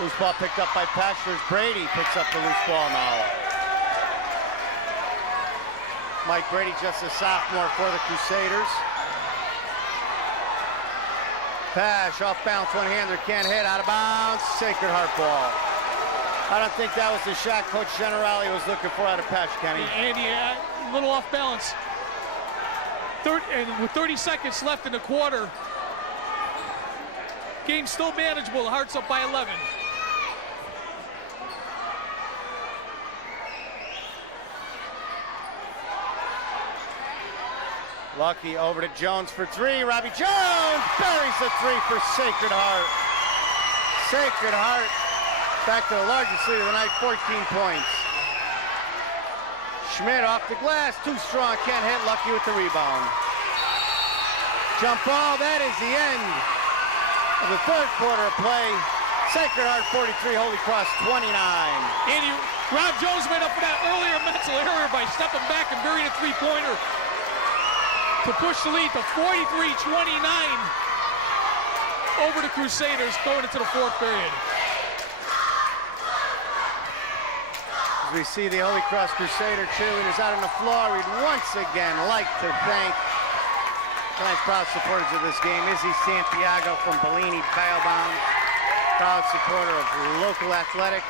Loose ball picked up by Pastures. Brady picks up the loose ball now. Mike Brady, just a sophomore for the Crusaders. Pash off bounce, one-hander, can't hit, out of bounds. Sacred Heart ball. I don't think that was the shot Coach Generali was looking for out of Pash, Kenny. Andy, a little off balance. And with 30 seconds left in the quarter, game still manageable. The Hearts up by 11. Lucky over to Jones for three. Robbie Jones buries the three for Sacred Heart. Sacred Heart back to the largest lead of the night, 14 points. Schmidt off the glass, too strong, can't hit. Lucky with the rebound. Jump ball, that is the end of the third quarter of play. Sacred Heart 43, Holy Cross 29. Andy, Rob Jones made up for that earlier mental error by stepping back and burying a three-pointer to push the lead to 43-29 over the Crusaders going into the fourth period. As we see the Holy Cross Crusader cheerleaders out on the floor, we'd once again like to thank tonight's proud supporters of this game. Izzy Santiago from Bellini Bailbound, proud supporter of local athletics.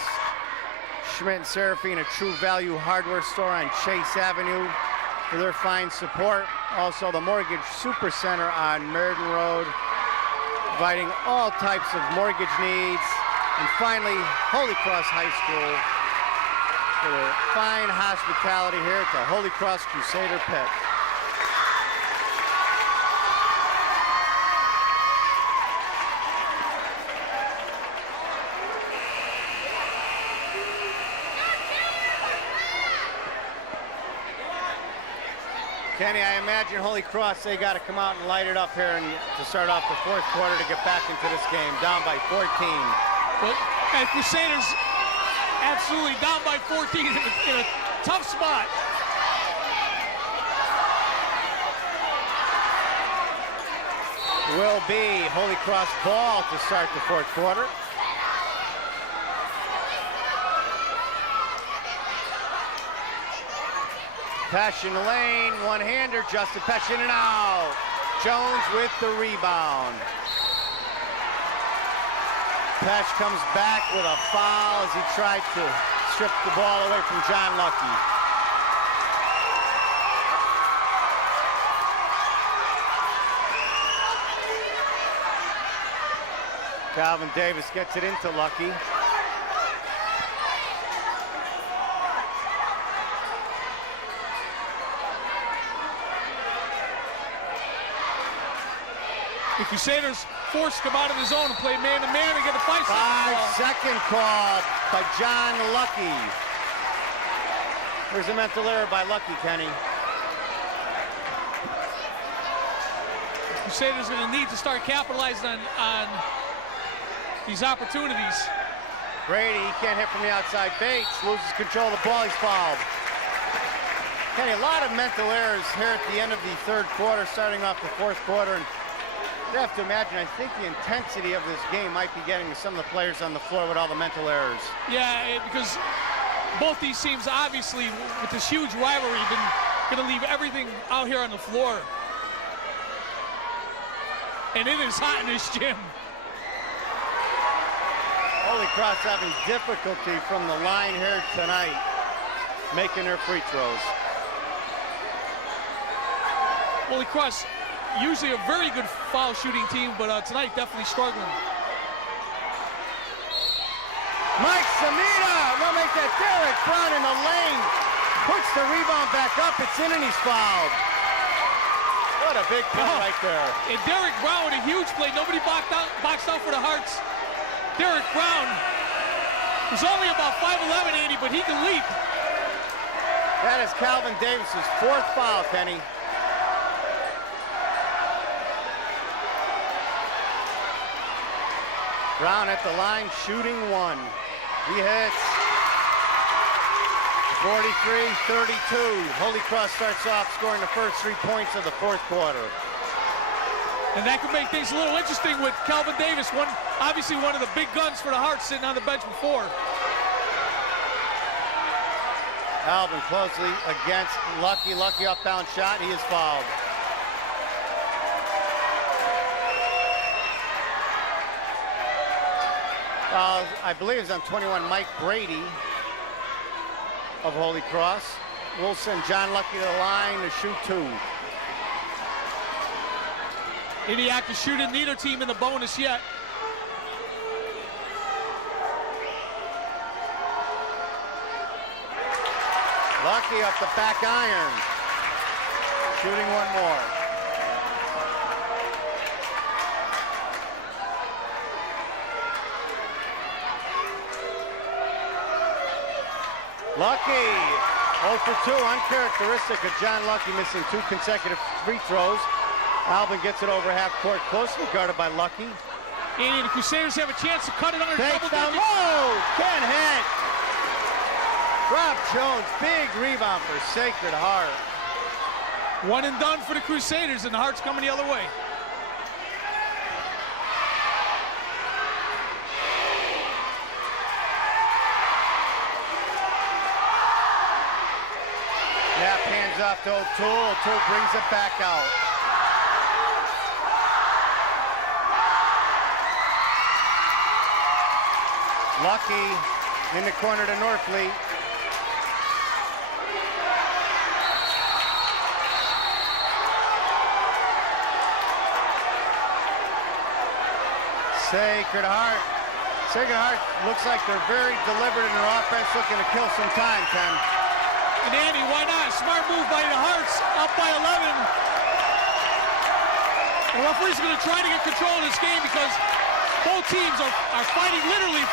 Schmidt and Seraphine, a True Value hardware store on Chase Avenue, for their fine support. Also the Mortgage Super Center on Meriden Road, providing all types of mortgage needs. And finally, Holy Cross High School for their fine hospitality here at the Holy Cross Crusader Pit. Kenny, I imagine Holy Cross, they got to come out and light it up here to start off the fourth quarter to get back into this game, down by 14. But Crusaders absolutely down by 14 in a tough spot. Will be Holy Cross ball to start the fourth quarter. Passion lane, one-hander, Justin Passion and out. Jones with the rebound. Pesh comes back with a foul as he tried to strip the ball away from John Lucky. Calvin Davis gets it into Lucky. The Crusaders forced to come out of the zone and play man-to-man and get a 5-second call. 5-second call by John Lucky. There's a mental error by Lucky, Kenny. The Crusaders are going to need to start capitalizing on these opportunities. Brady, he can't hit from the outside. Bates loses control of the ball, he's fouled. Kenny, a lot of mental errors here at the end of the third quarter, starting off the fourth quarter. And you have to imagine, I think the intensity of this game might be getting to some of the players on the floor with all the mental errors. Yeah, because both these teams, obviously, with this huge rivalry, been going to leave everything out here on the floor. And it is hot in this gym. Holy Cross having difficulty from the line here tonight, making their free throws. Holy Cross, usually a very good foul shooting team, but tonight definitely struggling. Mike Samita, no, make that. Derek Brown in the lane, puts the rebound back up, it's in and he's fouled. What a big play right there. And Derek Brown with a huge play, nobody boxed out for the Hearts. Derek Brown was only about 5'11", Andy, but he can leap. That is Calvin Davis's fourth foul, Kenny. Brown at the line, shooting one. He hits. 43-32. Holy Cross starts off scoring the first 3 points of the fourth quarter. And that could make things a little interesting with Calvin Davis, obviously one of the big guns for the Hearts, sitting on the bench before. Alvin closely against Lucky. Lucky up-bound shot. He is fouled. I believe it's on 21, Mike Brady of Holy Cross. Wilson, John Lucky to the line to shoot two. Indiana can shoot in neither team in the bonus yet. Lucky up the back iron. Shooting one more. Lucky, 0 for 2, uncharacteristic of John Lucky, missing 2 consecutive free throws. Albin gets it over half court, closely guarded by Lucky. And the Crusaders have a chance to cut it under double Down digits. low, can't hit. Rob Jones, big rebound for Sacred Heart. One and done for the Crusaders, and the Heart's coming the other way. Knapp hands off to O'Toole. O'Toole brings it back out. Lucky in the corner to Norfleet. Sacred Heart. Sacred Heart looks like they're very deliberate in their offense, looking to kill some time, Ken. And Andy, why not? Smart move by the Hearts, up by 11. The referee's going to try to get control of this game because both teams are fighting literally.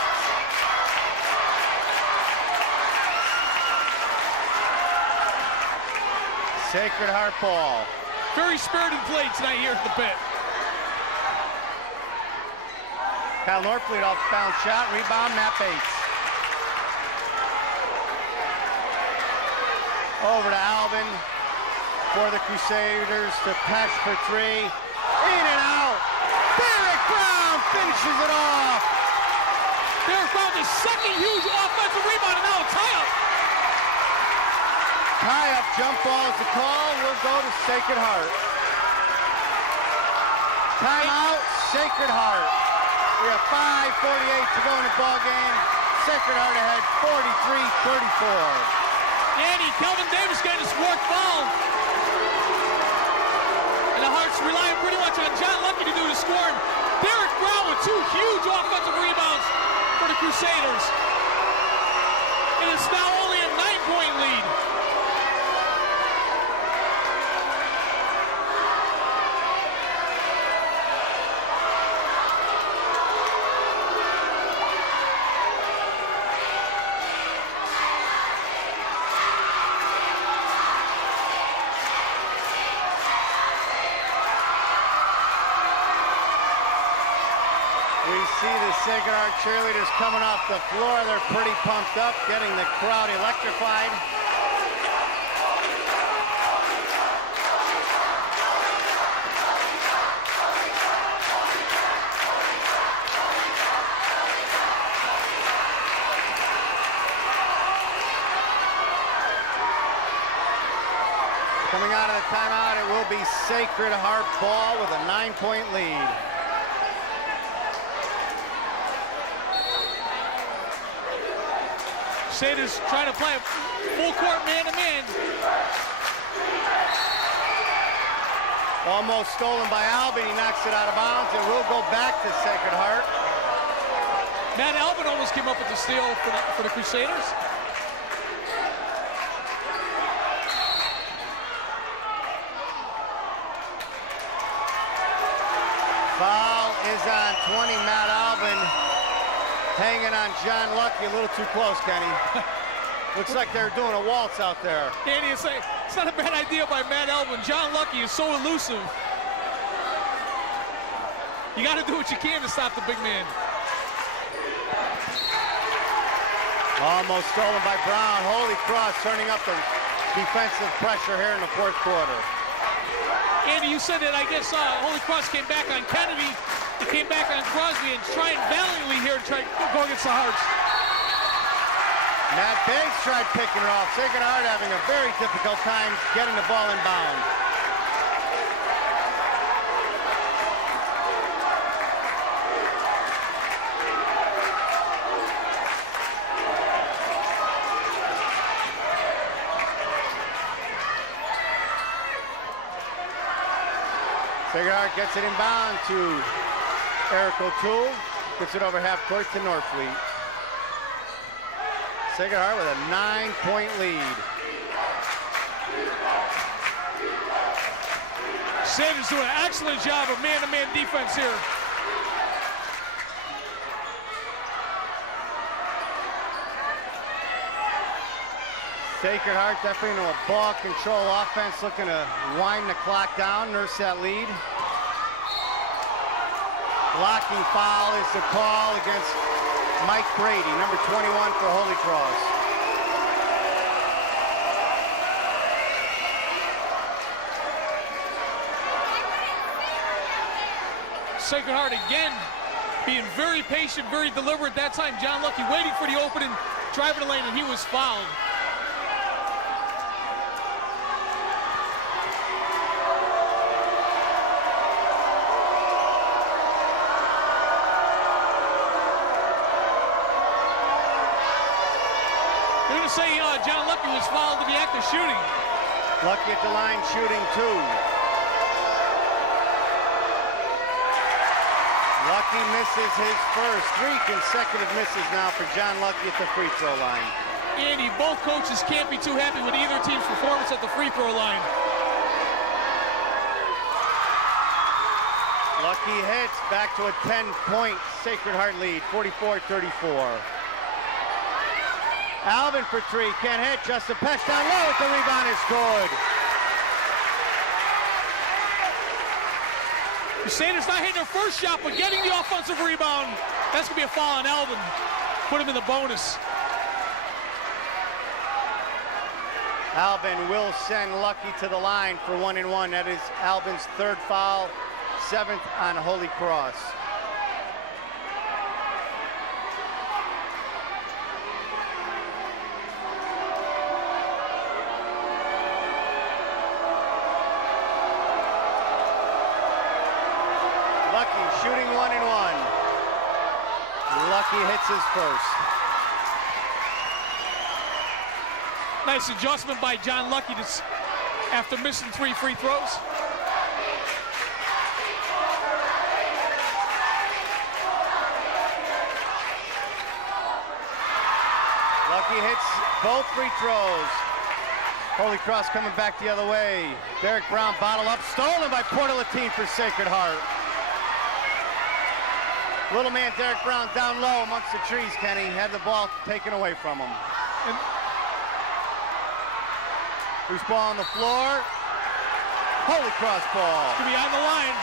Sacred Heart ball. Very spirited play tonight here at the pit. Kyle Norfleet off bounce shot, rebound, Matt Bates. Over to Albin for the Crusaders to patch for 3. In and out. Derek Brown finishes it off. Derek Brown, the second huge offensive rebound, and now a tie-up. Tie-up jump ball is the call. We'll go to Sacred Heart. Timeout, Sacred Heart. We have 5:48 to go in the ball game. Sacred Heart ahead, 43-34. Andy, Kelvin Davis getting his 4th foul. And the Hearts relying pretty much on John Lucky to do the scoring. Derek Brown with 2 huge offensive rebounds for the Crusaders. And it's now only a 9-point lead. See the Sacred Heart cheerleaders coming off the floor. They're pretty pumped up, getting the crowd electrified. Coming out of the timeout, it will be Sacred Heart ball with a 9-point lead. Crusaders trying to play a full court man-to-man. Almost stolen by Albin. He knocks it out of bounds. It will go back to Sacred Heart. Matt Albin almost came up with the steal for the Crusaders. Foul is on 20, Matt Albin. Hanging on John Lucky a little too close, Kenny. Looks like they're doing a waltz out there. Andy, it's not a bad idea by Matt Albin. John Lucky is so elusive. You got to do what you can to stop the big man. Almost stolen by Brown. Holy Cross turning up the defensive pressure here in the 4th quarter. Andy, you said that I guess Holy Cross came back on Kennedy. He came back on Crosby and trying valiantly here to try to go against the Hearts. Matt Bates tried picking her off. Sacred Heart having a very difficult time getting the ball inbound. Sacred Heart gets it inbound to Eric O'Toole. Gets it over half court to Norfleet. Sacred Heart with a 9-point lead. Sanders doing an excellent job of man-to-man defense here. Sacred Heart definitely into a ball control offense, looking to wind the clock down, nurse that lead. Blocking foul is the call against Mike Brady, number 21 for Holy Cross. Sacred Heart again being very patient, very deliberate. That time John Lucky waiting for the opening, driving the lane, and he was fouled. They're going to say John Lucky was fouled in the act of shooting. Lucky at the line shooting 2. Lucky misses his first. 3 consecutive misses now for John Lucky at the free throw line. Andy, both coaches can't be too happy with either team's performance at the free throw line. Lucky hits, back to a 10-point Sacred Heart lead, 44-34. Alvin for 3, can't hit. Justin Pesh down low with the rebound is good. Crusaders not hitting their first shot, but getting the offensive rebound. That's going to be a foul on Alvin. Put him in the bonus. Alvin will send Lucky to the line for 1-and-1. That is Alvin's 3rd foul, 7th on Holy Cross. Shooting 1-and-1. Lucky hits his first. Nice adjustment by John Lucky after missing 3 free throws. Lucky hits both free throws. Holy Cross coming back the other way. Derek Brown bottle up, stolen by Porter Latine for Sacred Heart. Little man Derek Brown down low amongst the trees, Kenny. Had the ball taken away from him. Loose ball on the floor. Holy Cross ball. To be on the line.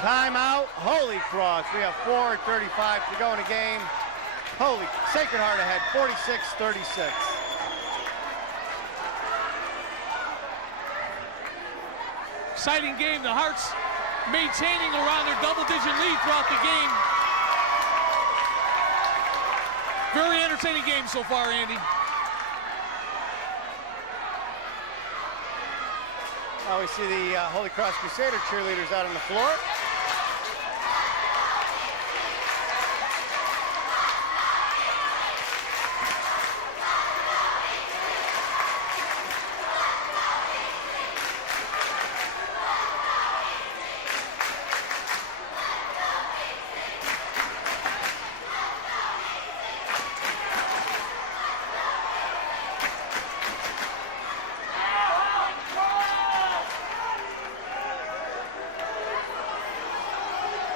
Timeout, Holy Cross. We have 4:35 to go in the game. Sacred Heart ahead, 46-36. Exciting game. The Hearts maintaining around their double-digit lead throughout the game. Very entertaining game so far, Andy. Now we see the Holy Cross Crusader cheerleaders out on the floor.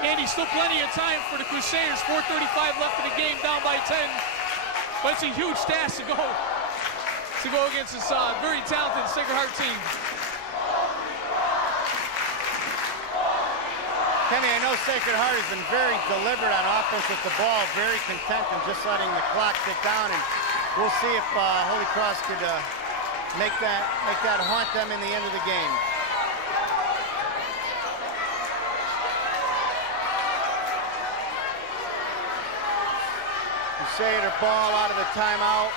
Andy, still plenty of time for the Crusaders. 4:35 left in the game, down by 10. But it's a huge task to go against this very talented Sacred Heart team. Kenny, I know Sacred Heart has been very deliberate on offense with the ball, very content in just letting the clock tick down, and we'll see if Holy Cross could make that haunt them in the end of the game. Crusader ball out of the timeout.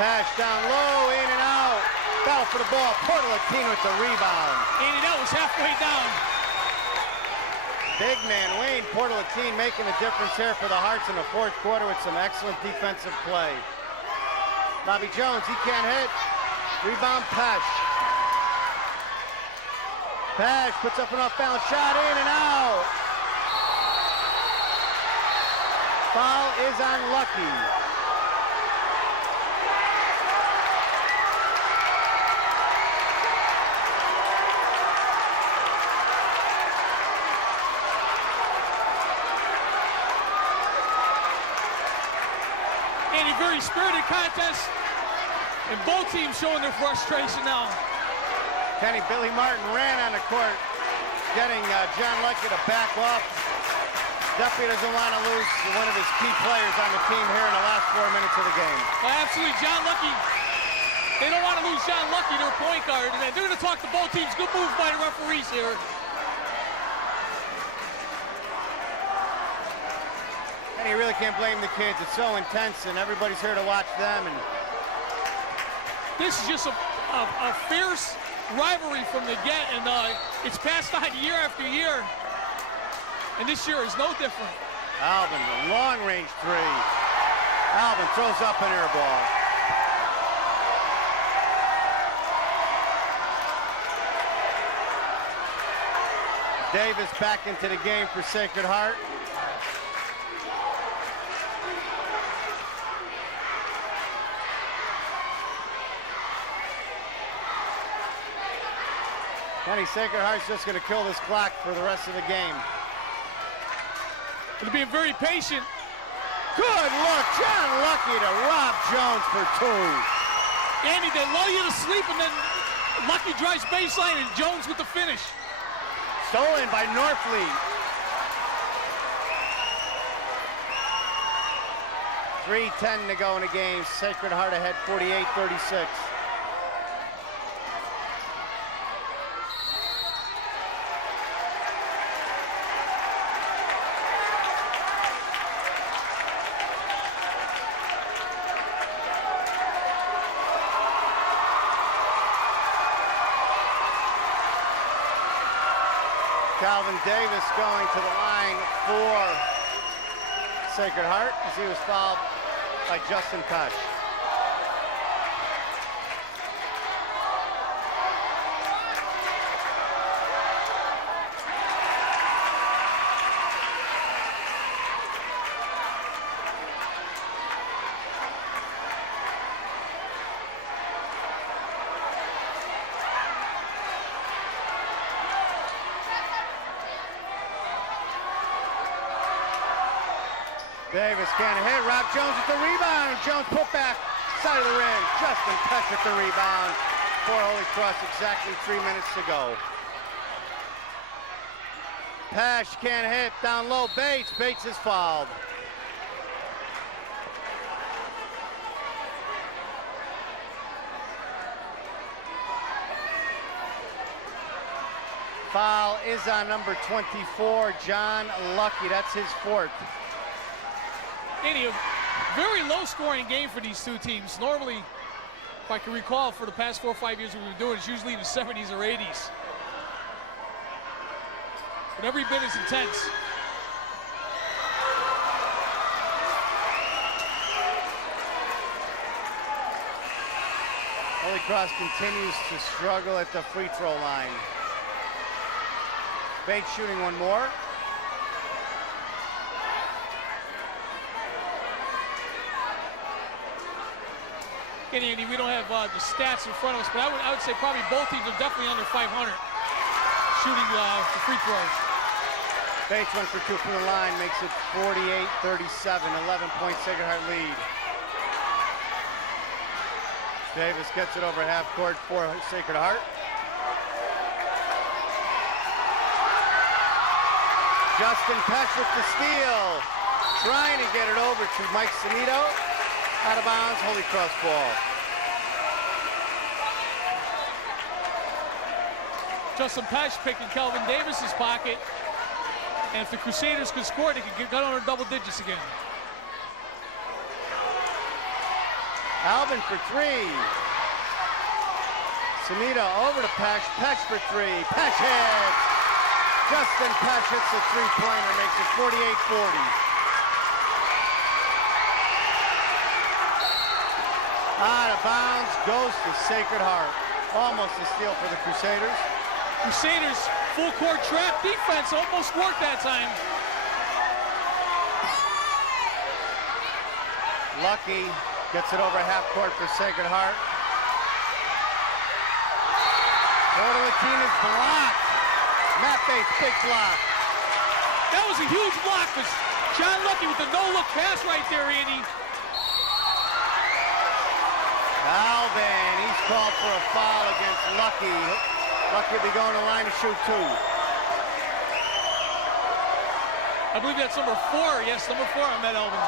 Pass down low, in and out. Battle for the ball. Porter Latine with the rebound. Andy, that was halfway down. Big man Wayne Porter Latine making a difference here for the Hearts in the 4th quarter with some excellent defensive play. Bobby Jones, he can't hit. Rebound Pesh. Pesh puts up an off-balance shot, in and out. Foul is on Lucky. very spirited contest, and both teams showing their frustration now. Kenny, Billy Martin ran on the court, getting John Lucky to back off. Definitely doesn't want to lose one of his key players on the team here in the last 4 minutes of the game. Well, absolutely, John Lucky. They don't want to lose John Lucky, their point guard, and they're going to talk to both teams. Good moves by the referees here. And you really can't blame the kids. It's so intense, and everybody's here to watch them. And this is just a fierce rivalry from the get, and it's passed on year after year. And this year is no different. Alvin, the long-range three. Alvin throws up an air ball. Davis back into the game for Sacred Heart. Kenny, Sacred Heart's just going to kill this clock for the rest of the game. They're being very patient. Good look, John Lucky to Rob Jones for two. Andy, they lull you to sleep, and then Lucky drives baseline, and Jones with the finish. Stolen by Norfleet. 3:10 to go in the game. Sacred Heart ahead 48-36. Calvin Davis going to the line for Sacred Heart as he was fouled by Justin Pesh. Davis can't hit. Rob Jones with the rebound. And Jones put back side of the rim. Justin Pesh with the rebound. For Holy Cross, exactly 3 minutes to go. Pesh can't hit. Down low. Bates. Bates is fouled. Foul is on number 24, John Lucky. That's his fourth. Andy, a very low-scoring game for these two teams. Normally, if I can recall, for the past 4 or 5 years we've been doing, it's usually in the 70s or 80s. But every bit is intense. Holy Cross continues to struggle at the free throw line. Bates shooting one more. Andy, we don't have the stats in front of us, but I would say probably both teams are definitely under 500 shooting the free throws. Bates went for two from the line, makes it 48-37, 11-point Sacred Heart lead. Davis gets it over half court for Sacred Heart. Justin Pesh with the steal, trying to get it over to Mike Sanito. Out of bounds, Holy Cross ball. Justin Pesh picking Calvin Davis's pocket. And if the Crusaders could score, they could get under double digits again. Alvin for three. Sanita over to Pesh. Pesh for three. Pesh hits. Justin Pesh hits a three-pointer, makes it 48-40. Out of bounds, goes to Sacred Heart. Almost a steal for the Crusaders. Crusaders full court trap defense almost worked that time. Lucky gets it over half court for Sacred Heart. Portalatin is blocked. Matt Bates, big block. That was a huge block, but John Lucky with the no-look pass right there, Andy. Alvin, he's called for a foul against Lucky. Lucky will be going to the line to shoot 2. I believe that's number 4. Yes, number 4 on Matt Elvin.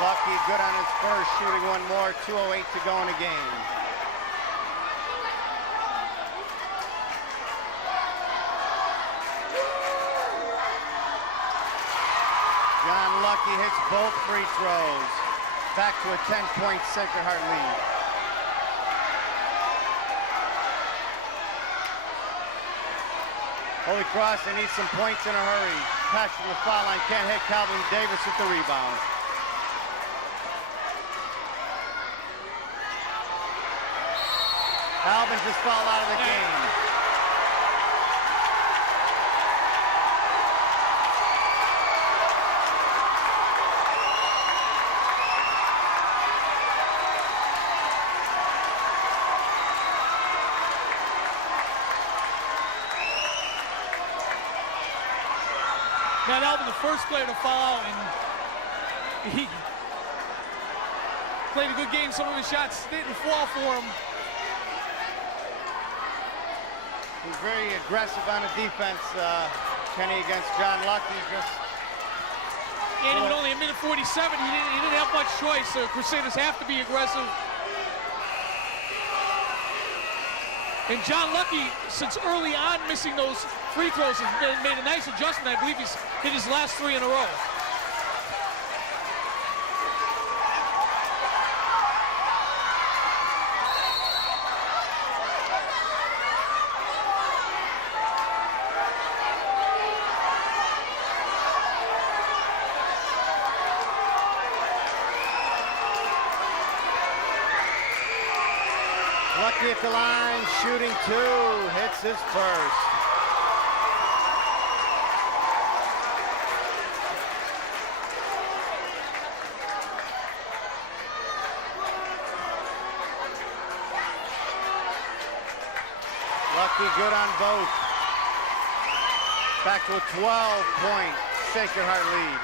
Lucky good on his first, shooting one more. 2:08 to go in the game. John Lucky hits both free throws. Back to a 10-point Sacred Heart lead. Holy Cross, they need some points in a hurry. Pass to the foul line, can't hit. Calvin Davis with the rebound. Alvin just fouled out of the game. Matt Alvin, the first player to foul out, and he played a good game. Some of his shots didn't fall for him. He's very aggressive on the defense, Kenny, against John Lucky. And with only a minute 47, he didn't have much choice. The Crusaders have to be aggressive. And John Lucky, since early on missing those free throws, has made a nice adjustment. I believe he's hit his last 3 in a row. Lucky at the line, shooting 2, hits his first. Lucky good on both. Back to a 12-point Sacred Heart lead.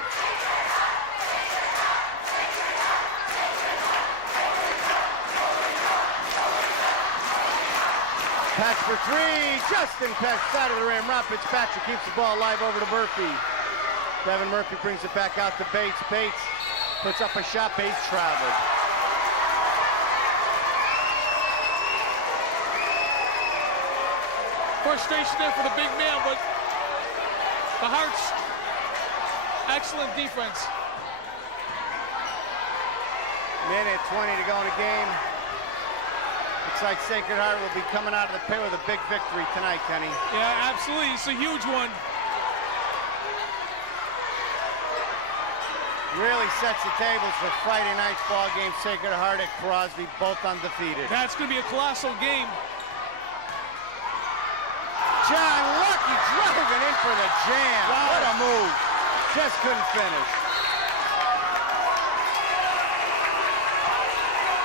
Patch for 3, Justin Patch, side of the rim. Rob Fitzpatrick keeps the ball alive over to Murphy. Devin Murphy brings it back out to Bates. Bates puts up a shot, Bates traveled. Frustration there for the big man, but the Hearts, excellent defense. Minute 20 to go in the game. Looks like Sacred Heart will be coming out of the pit with a big victory tonight, Kenny. Yeah, absolutely. It's a huge one. Really sets the tables for Friday night's ball game. Sacred Heart at Crosby, both undefeated. That's going to be a colossal game. John Lucky driving in for the jam. Wow. What a move. Just couldn't finish.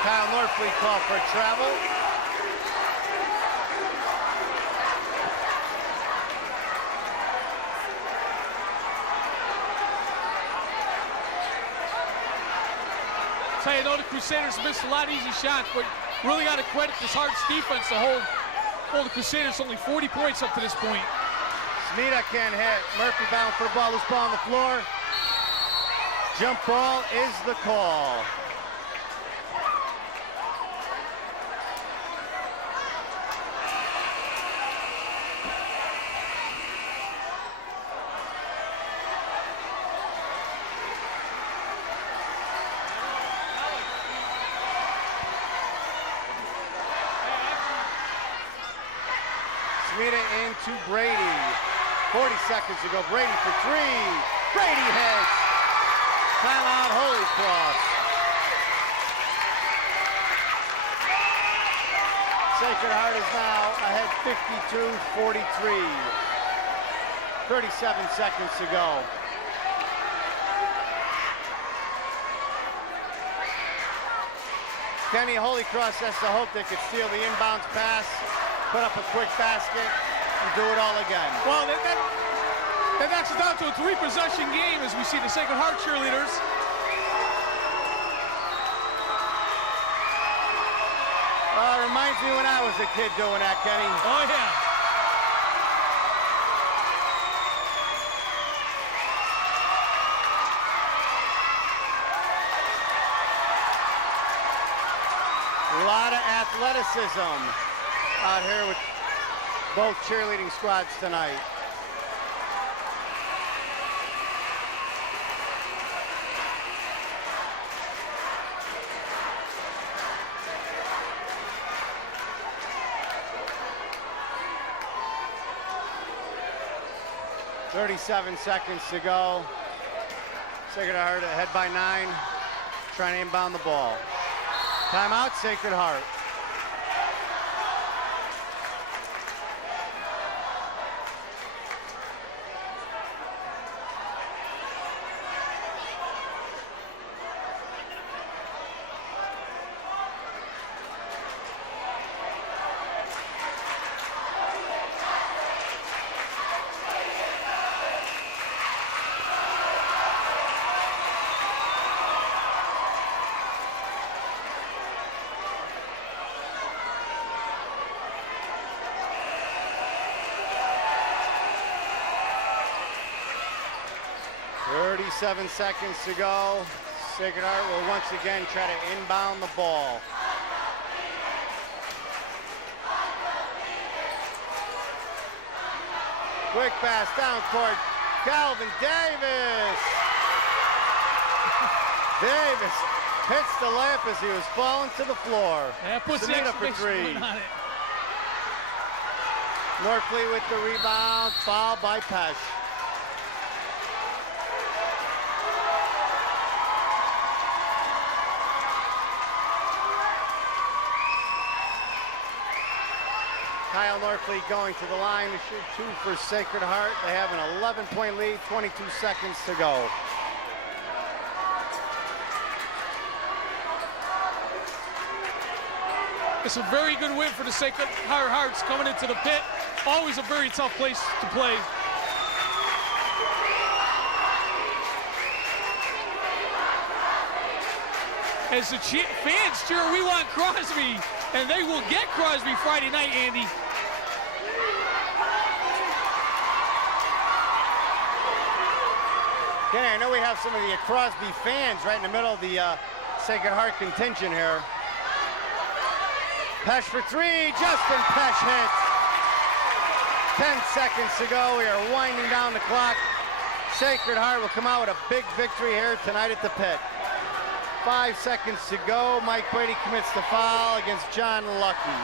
Kyle Norfleet called for travel. So I know the Crusaders missed a lot of easy shots, but really got to credit this Hearts defense to hold the Crusaders only 40 points up to this point. Smita can't hit. Murphy bound for the ball. Loose ball on the floor. Jump ball is the call. Smita into Brady. 40 seconds to go. Brady for 3. Brady hits. Timeout, Holy Cross. Sacred Heart is now ahead 52-43. 37 seconds to go. Kenny, Holy Cross has to hope they could steal the inbounds pass, put up a quick basket, and do it all again. Well, that knocks it down to a 3-possession game as we see the Sacred Heart cheerleaders. Reminds me when I was a kid doing that, Kenny. Oh, yeah. A lot of athleticism out here with both cheerleading squads tonight. .37 seconds to go. Sacred Heart ahead by 9, trying to inbound the ball. Timeout, Sacred Heart. .37 seconds to go. Sacred Heart will once again try to inbound the ball. Quick pass down court. Calvin Davis. Davis hits the layup as he was falling to the floor. That puts the Sunita for exclamation 3. point on it. Norfleet with the rebound, foul by Pesh. Kyle Norfleet going to the line to shoot 2 for Sacred Heart. They have an 11-point lead, 22 seconds to go. It's a very good win for the Sacred Hearts coming into the pit. Always a very tough place to play. As the fans cheer, we want Crosby, and they will get Crosby Friday night, Andy. Kenny, I know we have some of the Crosby fans right in the middle of the Sacred Heart contention here. Pesh for 3, Justin Pesh hits. 10 seconds to go, we are winding down the clock. Sacred Heart will come out with a big victory here tonight at the pit. 5 seconds to go, Mike Brady commits the foul against John Lucky.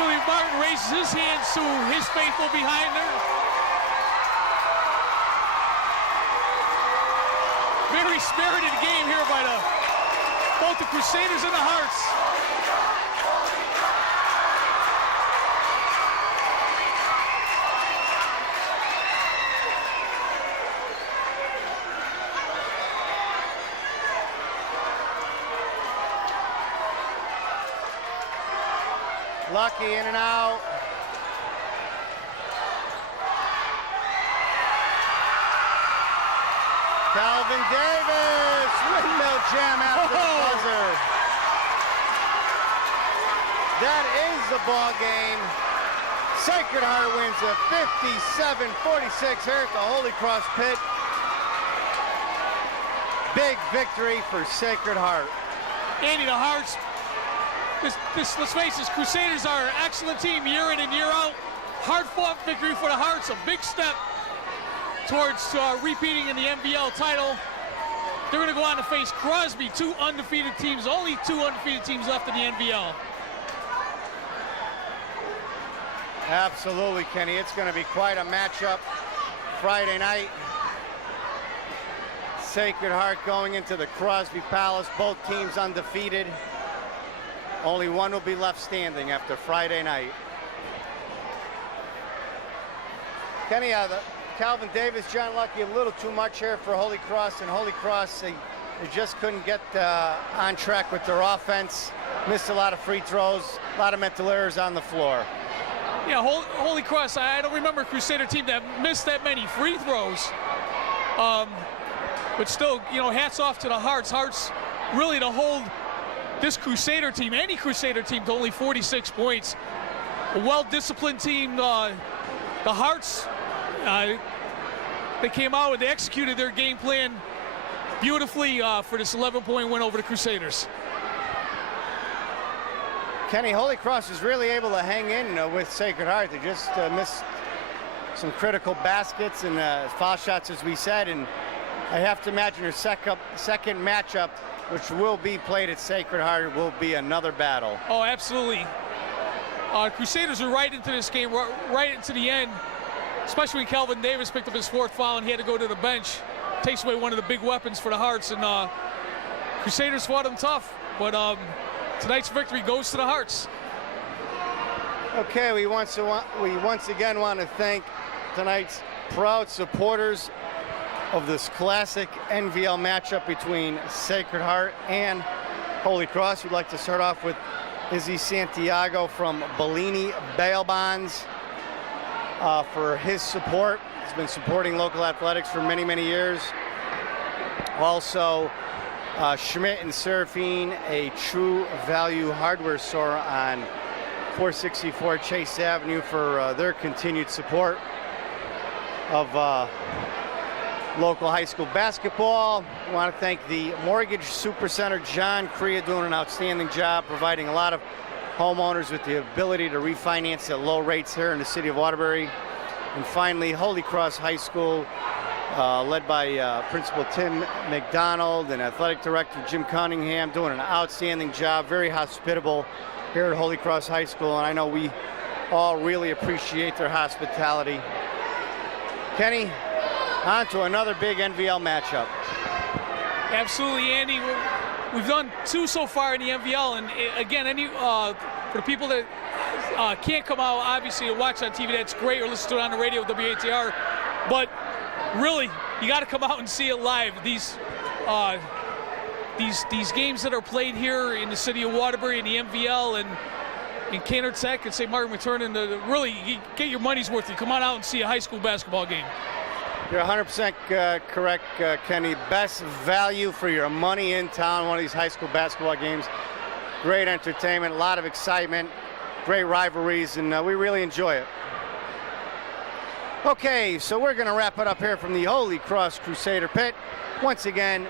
Billy Martin raises his hands to his faithful behind her. Very spirited game here by both the Crusaders and the Hearts. Lucky in and out. Calvin Davis, windmill jam after the buzzer. That is the ball game. Sacred Heart wins a 57-46 here at the Holy Cross pit. Big victory for Sacred Heart. Andy, the Hearts, let's face this, Crusaders are an excellent team year in and year out. Hard-fought victory for the Hearts, a big step towards repeating in the N.V.L. title. They're going to go on to face Crosby, 2 undefeated teams, only 2 undefeated teams left in the N.V.L. Absolutely, Kenny. It's going to be quite a matchup Friday night. Sacred Heart going into the Crosby Palace, both teams undefeated. Only one will be left standing after Friday night. Kenny, the Calvin Davis, John Lucky, a little too much here for Holy Cross, and Holy Cross, they just couldn't get on track with their offense. Missed a lot of free throws, a lot of mental errors on the floor. Yeah, Holy Cross, I don't remember a Crusader team that missed that many free throws. But still, you know, hats off to the Hearts. Hearts really to hold this Crusader team, any Crusader team, to only 46 points. A well-disciplined team. The Hearts, they came out and they executed their game plan beautifully for this 11-point win over the Crusaders. Kenny, Holy Cross is really able to hang in with Sacred Heart. They just missed some critical baskets and foul shots, as we said, and I have to imagine their second matchup, which will be played at Sacred Heart, will be another battle. Oh, absolutely. Crusaders are right into this game, right into the end, especially when Calvin Davis picked up his 4th foul and he had to go to the bench. Takes away one of the big weapons for the Hearts, and Crusaders fought them tough, but tonight's victory goes to the Hearts. Okay, we once again want to thank tonight's proud supporters of this classic N.V.L. matchup between Sacred Heart and Holy Cross. We'd like to start off with Izzy Santiago from Bellini Bail Bonds for his support. He's been supporting local athletics for many, many years. Also, Schmidt and Seraphine, a True Value hardware store on 464 Chase Avenue, for their continued support of local high school basketball. We want to thank the Mortgage Supercenter, John Crea, doing an outstanding job providing a lot of homeowners with the ability to refinance at low rates here in the city of Waterbury. And finally, Holy Cross High School, led by Principal Tim McDonald and Athletic Director Jim Cunningham, doing an outstanding job, very hospitable here at Holy Cross High School, and I know we all really appreciate their hospitality. Kenny, on to another big N.V.L. matchup. Absolutely, Andy. We've done 2 so far in the N.V.L., and again, for the people that can't come out, obviously, to watch on TV, that's great, or listen to it on the radio with WATR, but really, you got to come out and see it live. These games that are played here in the city of Waterbury, in the N.V.L. and in Cantor Tech and St. Martin returning to really get your money's worth. You come on out and see a high school basketball game. You're 100% correct, Kenny. Best value for your money in town, one of these high school basketball games. Great entertainment, a lot of excitement, great rivalries, and we really enjoy it. Okay, so we're going to wrap it up here from the Holy Cross Crusader Pit. Once again,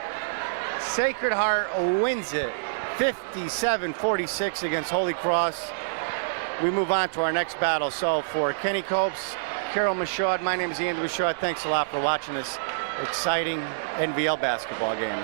Sacred Heart wins it 57-46 against Holy Cross. We move on to our next battle. So for Kenny Copes, Carol Michaud, my name is Andy Michaud. Thanks a lot for watching this exciting N.V.L. basketball game.